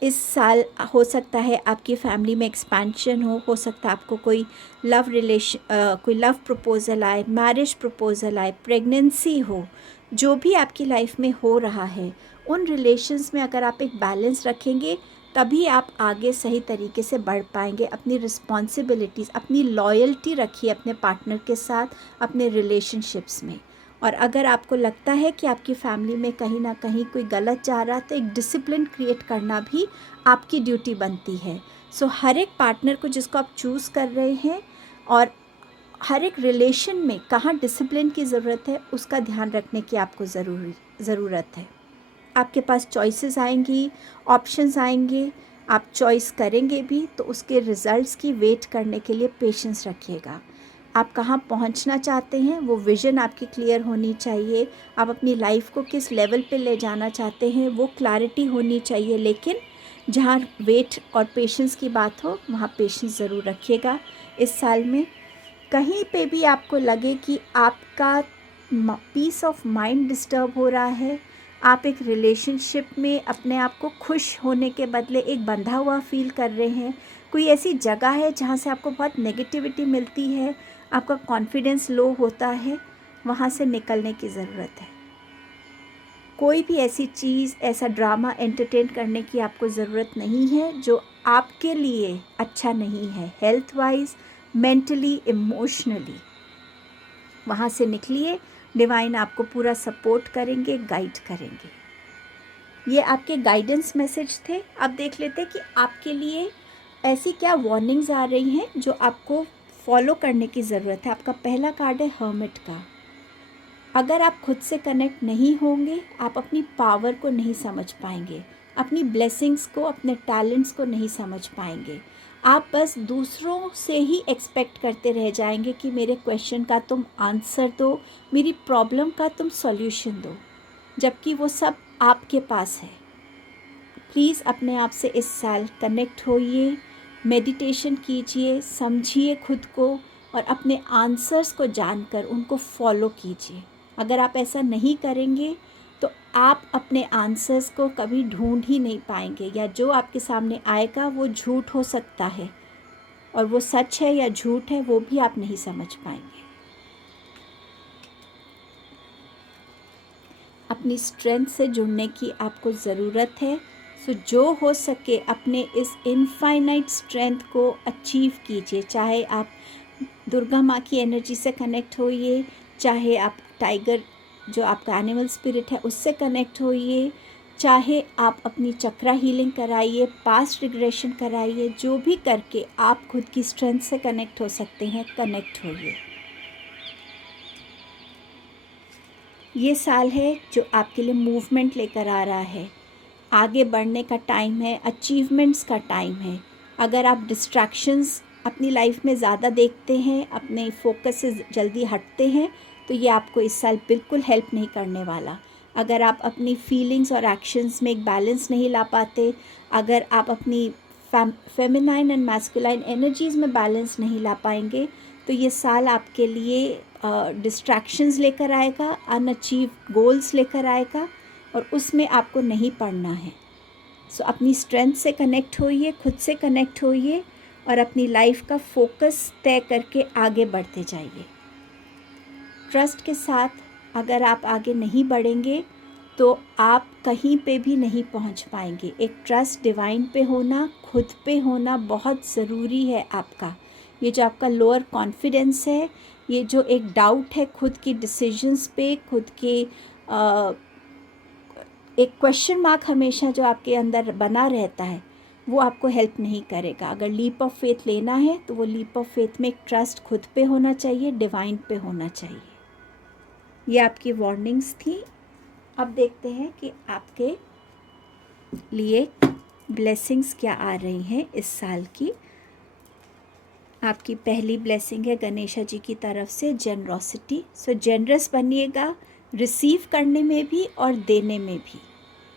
इस साल हो सकता है आपकी फैमिली में एक्सपेंशन हो सकता है आपको कोई कोई लव प्रपोज़ल आए, मैरिज प्रपोज़ल आए, प्रेगनेंसी हो, जो भी आपकी लाइफ में हो रहा है, उन रिलेशंस में अगर आप एक बैलेंस रखेंगे तभी आप आगे सही तरीके से बढ़ पाएंगे। अपनी रिस्पॉन्सिबिलिटीज़, अपनी लॉयल्टी रखिए अपने पार्टनर के साथ, अपने रिलेशनशिप्स में। और अगर आपको लगता है कि आपकी फैमिली में कहीं ना कहीं कोई गलत जा रहा है तो एक डिसिप्लिन क्रिएट करना भी आपकी ड्यूटी बनती है। सो हर एक पार्टनर को जिसको आप चूज़ कर रहे हैं और हर एक रिलेशन में कहाँ डिसिप्लिन की ज़रूरत है उसका ध्यान रखने की आपको ज़रूरत है। आपके पास चॉइसेस आएंगी, ऑप्शंस आएंगे, आप चॉइस करेंगे भी, तो उसके रिज़ल्ट्स की वेट करने के लिए पेशेंस रखिएगा। आप कहाँ पहुंचना चाहते हैं वो विज़न आपकी क्लियर होनी चाहिए। आप अपनी लाइफ को किस लेवल पे ले जाना चाहते हैं वो क्लैरिटी होनी चाहिए। लेकिन जहाँ वेट और पेशेंस की बात हो वहाँ पेशेंस ज़रूर रखिएगा। इस साल में कहीं पे भी आपको लगे कि आपका पीस ऑफ माइंड डिस्टर्ब हो रहा है, आप एक रिलेशनशिप में अपने आप को खुश होने के बदले एक बंधा हुआ फील कर रहे हैं, कोई ऐसी जगह है जहाँ से आपको बहुत नेगेटिविटी मिलती है, आपका कॉन्फिडेंस लो होता है, वहाँ से निकलने की ज़रूरत है। कोई भी ऐसी चीज़, ऐसा ड्रामा एंटरटेन करने की आपको ज़रूरत नहीं है जो आपके लिए अच्छा नहीं है, हेल्थ वाइज, मेंटली, इमोशनली। वहाँ से निकलिए, डिवाइन आपको पूरा सपोर्ट करेंगे, गाइड करेंगे। ये आपके गाइडेंस मैसेज थे। अब देख लेते हैं कि आपके लिए ऐसी क्या वार्निंग्स आ रही हैं जो आपको फॉलो करने की ज़रूरत है। आपका पहला कार्ड है हर्मिट का। अगर आप खुद से कनेक्ट नहीं होंगे, आप अपनी पावर को नहीं समझ पाएंगे, अपनी ब्लेसिंग्स को, अपने टैलेंट्स को नहीं समझ पाएंगे। आप बस दूसरों से ही एक्सपेक्ट करते रह जाएंगे कि मेरे क्वेश्चन का तुम आंसर दो, मेरी प्रॉब्लम का तुम सॉल्यूशन दो, जबकि वो सब आपके पास है। प्लीज़ अपने आप से इस साल कनेक्ट होइए, मेडिटेशन कीजिए, समझिए खुद को और अपने आंसर्स को जानकर उनको फॉलो कीजिए। अगर आप ऐसा नहीं करेंगे तो आप अपने आंसर्स को कभी ढूंढ ही नहीं पाएंगे, या जो आपके सामने आएगा वो झूठ हो सकता है और वो सच है या झूठ है वो भी आप नहीं समझ पाएंगे। अपनी स्ट्रेंथ से जुड़ने की आपको ज़रूरत है। सो जो हो सके अपने इस इनफाइनाइट स्ट्रेंथ को अचीव कीजिए। चाहे आप दुर्गा माँ की एनर्जी से कनेक्ट होइए, चाहे आप टाइगर जो आपका एनिमल स्पिरिट है उससे कनेक्ट होइए, चाहे आप अपनी चक्रा हीलिंग कराइए, पास्ट रिग्रेशन कराइए, जो भी करके आप खुद की स्ट्रेंथ से कनेक्ट हो सकते हैं, कनेक्ट होइए। ये साल है जो आपके लिए मूवमेंट लेकर आ रहा है, आगे बढ़ने का टाइम है, अचीवमेंट्स का टाइम है। अगर आप डिस्ट्रैक्शंस अपनी लाइफ में ज़्यादा देखते हैं, अपने फोकस से जल्दी हटते हैं, तो ये आपको इस साल बिल्कुल हेल्प नहीं करने वाला। अगर आप अपनी फीलिंग्स और एक्शंस में एक बैलेंस नहीं ला पाते, अगर आप अपनी फेमिनाइन एंड मैस्कुलाइन एनर्जीज़ में बैलेंस नहीं ला पाएंगे, तो ये साल आपके लिए डिस्ट्रैक्शंस लेकर आएगा, अनअचीव गोल्स लेकर आएगा और उसमें आपको नहीं पड़ना है। सो अपनी स्ट्रेंथ से कनेक्ट होइए, खुद से कनेक्ट होइए और अपनी लाइफ का फोकस तय करके आगे बढ़ते जाइए। ट्रस्ट के साथ अगर आप आगे नहीं बढ़ेंगे तो आप कहीं पे भी नहीं पहुंच पाएंगे। एक ट्रस्ट डिवाइन पे होना, खुद पे होना बहुत ज़रूरी है आपका। ये जो आपका लोअर कॉन्फिडेंस है, ये जो एक डाउट है खुद की डिसीजंस पे, खुद के एक क्वेश्चन मार्क हमेशा जो आपके अंदर बना रहता है, वो आपको हेल्प नहीं करेगा। अगर लीप ऑफ फेथ लेना है तो वो लीप ऑफ फेथ में एक ट्रस्ट खुद पे होना चाहिए, डिवाइन पे होना चाहिए। ये आपकी वार्निंग्स थी। अब देखते हैं कि आपके लिए ब्लेसिंग्स क्या आ रही हैं इस साल की। आपकी पहली ब्लेसिंग है गणेशा जी की तरफ से, जेनरोसिटी। सो जेनरस बनिएगा, रिसीव करने में भी और देने में भी,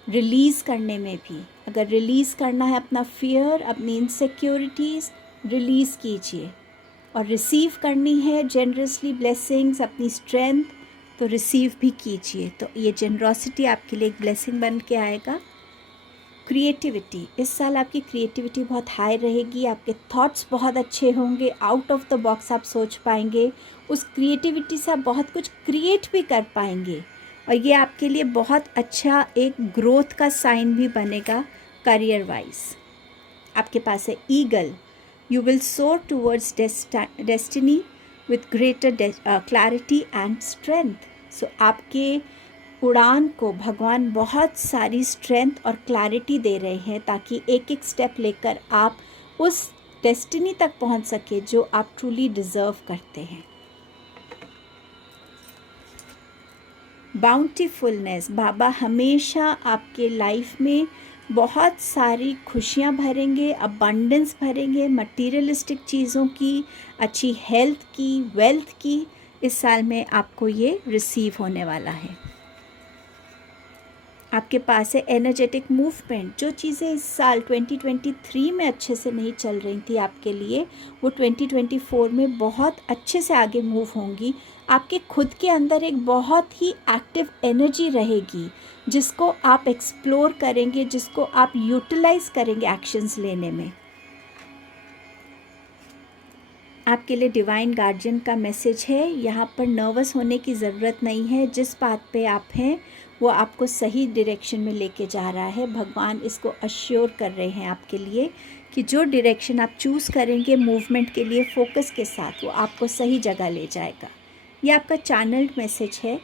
रिलीज़ करने में भी। अगर रिलीज़ करना है अपना फियर, अपनी इनसिक्योरिटीज़, रिलीज़ कीजिए। और रिसीव करनी है जेनरसली ब्लेसिंग्स, अपनी स्ट्रेंथ, तो रिसीव भी कीजिए। तो ये जेनरोसिटी आपके लिए एक ब्लेसिंग बन के आएगा। क्रिएटिविटी, इस साल आपकी क्रिएटिविटी बहुत हाई रहेगी, आपके थॉट्स बहुत अच्छे होंगे, आउट ऑफ द बॉक्स आप सोच पाएंगे, उस क्रिएटिविटी से आप बहुत कुछ क्रिएट भी कर पाएंगे और ये आपके लिए बहुत अच्छा एक ग्रोथ का साइन भी बनेगा करियर वाइज। आपके पास है eagle, you will soar towards destiny with greater clarity and strength. So आपके उड़ान को भगवान बहुत सारी स्ट्रेंथ और क्लैरिटी दे रहे हैं ताकि एक एक स्टेप लेकर आप उस डेस्टिनी तक पहुंच सके जो आप ट्रूली डिज़र्व करते हैं। बाउंटीफुलनेस, बाबा हमेशा आपके लाइफ में बहुत सारी खुशियाँ भरेंगे, अबंडेंस भरेंगे, मटीरियलिस्टिक चीज़ों की, अच्छी हेल्थ की, वेल्थ की। इस साल में आपको ये रिसीव होने वाला है। आपके पास है एनर्जेटिक मूवमेंट। जो चीज़ें इस साल 2023 में अच्छे से नहीं चल रही थी आपके लिए, वो 2024 में बहुत अच्छे से आगे मूव होंगी। आपके खुद के अंदर एक बहुत ही एक्टिव एनर्जी रहेगी, जिसको आप एक्सप्लोर करेंगे, जिसको आप यूटिलाइज करेंगे एक्शंस लेने में। आपके लिए डिवाइन गार्जियन का मैसेज है, यहाँ पर नर्वस होने की ज़रूरत नहीं है। जिस बात पे आप हैं वो आपको सही डायरेक्शन में लेके जा रहा है। भगवान इसको अश्योर कर रहे हैं आपके लिए कि जो डायरेक्शन आप चूज़ करेंगे मूवमेंट के लिए फोकस के साथ, वो आपको सही जगह ले जाएगा। ये आपका चैनल्ड मैसेज है।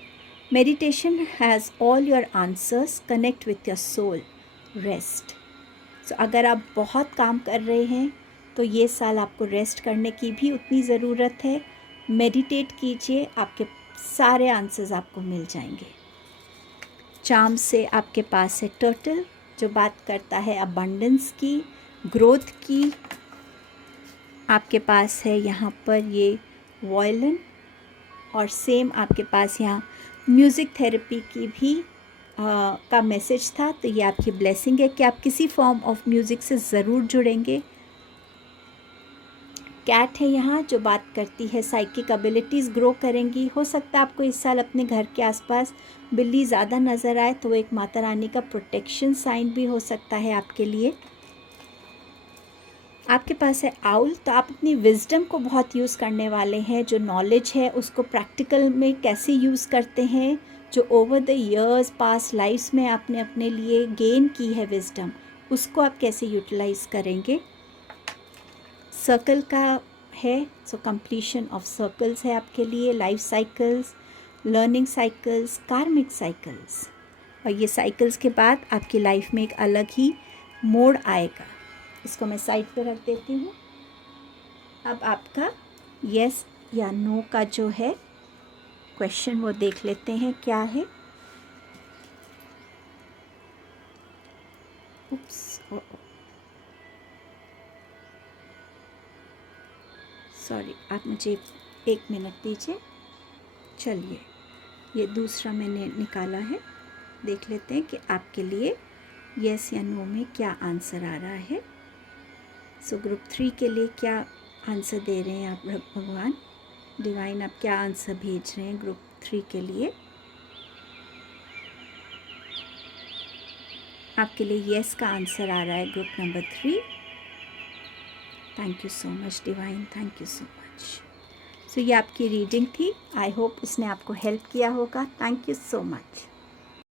Meditation has all your answers, connect with your soul, rest. So अगर आप बहुत काम कर रहे हैं तो ये साल आपको रेस्ट करने की भी उतनी ज़रूरत है। मेडिटेट कीजिए, आपके सारे आंसर्स आपको मिल जाएंगे। चार्म से आपके पास है टर्टल, जो बात करता है अबंडेंस की, ग्रोथ की। आपके पास है यहाँ पर ये वायलिन, और सेम आपके पास यहाँ म्यूज़िक थेरेपी की भी का मैसेज था। तो ये आपकी ब्लेसिंग है कि आप किसी फॉर्म ऑफ म्यूज़िक से ज़रूर जुड़ेंगे। कैट है यहाँ, जो बात करती है साइकिक एबिलिटीज़ ग्रो करेंगी। हो सकता है आपको इस साल अपने घर के आसपास बिल्ली ज़्यादा नज़र आए, तो वो एक माता रानी का प्रोटेक्शन साइन भी हो सकता है आपके लिए। आपके पास है आउल, तो आप अपनी विजडम को बहुत यूज़ करने वाले हैं। जो नॉलेज है उसको प्रैक्टिकल में कैसे यूज़ करते हैं, जो over the years past lives में आपने अपने लिए गेन की है विजडम, उसको आप कैसे यूटिलाइज करेंगे। सर्कल का है, सो कंप्लीशन ऑफ सर्कल्स है आपके लिए, लाइफ साइकिल्स, लर्निंग साइकिल्स, कार्मिक साइकिल्स। और ये साइकिल्स के बाद आपकी लाइफ में एक अलग ही मोड़ आएगा। इसको मैं साइड पे रख देती हूँ। अब आपका यस या नो का जो है क्वेश्चन वो देख लेते हैं क्या है। सॉरी, आप मुझे 1 मिनट दीजिए। चलिए, ये दूसरा मैंने निकाला है, देख लेते हैं कि आपके लिए यस या नो में क्या आंसर आ रहा है। सो ग्रुप 3 के लिए क्या आंसर दे रहे हैं आप भगवान डिवाइन, आप क्या आंसर भेज रहे हैं ग्रुप 3 के लिए। आपके लिए यस का आंसर आ रहा है group number 3। Thank you so much divine, thank you so much. So ये आपकी रीडिंग थी। आई होप उसने आपको हेल्प किया होगा। Thank you so much.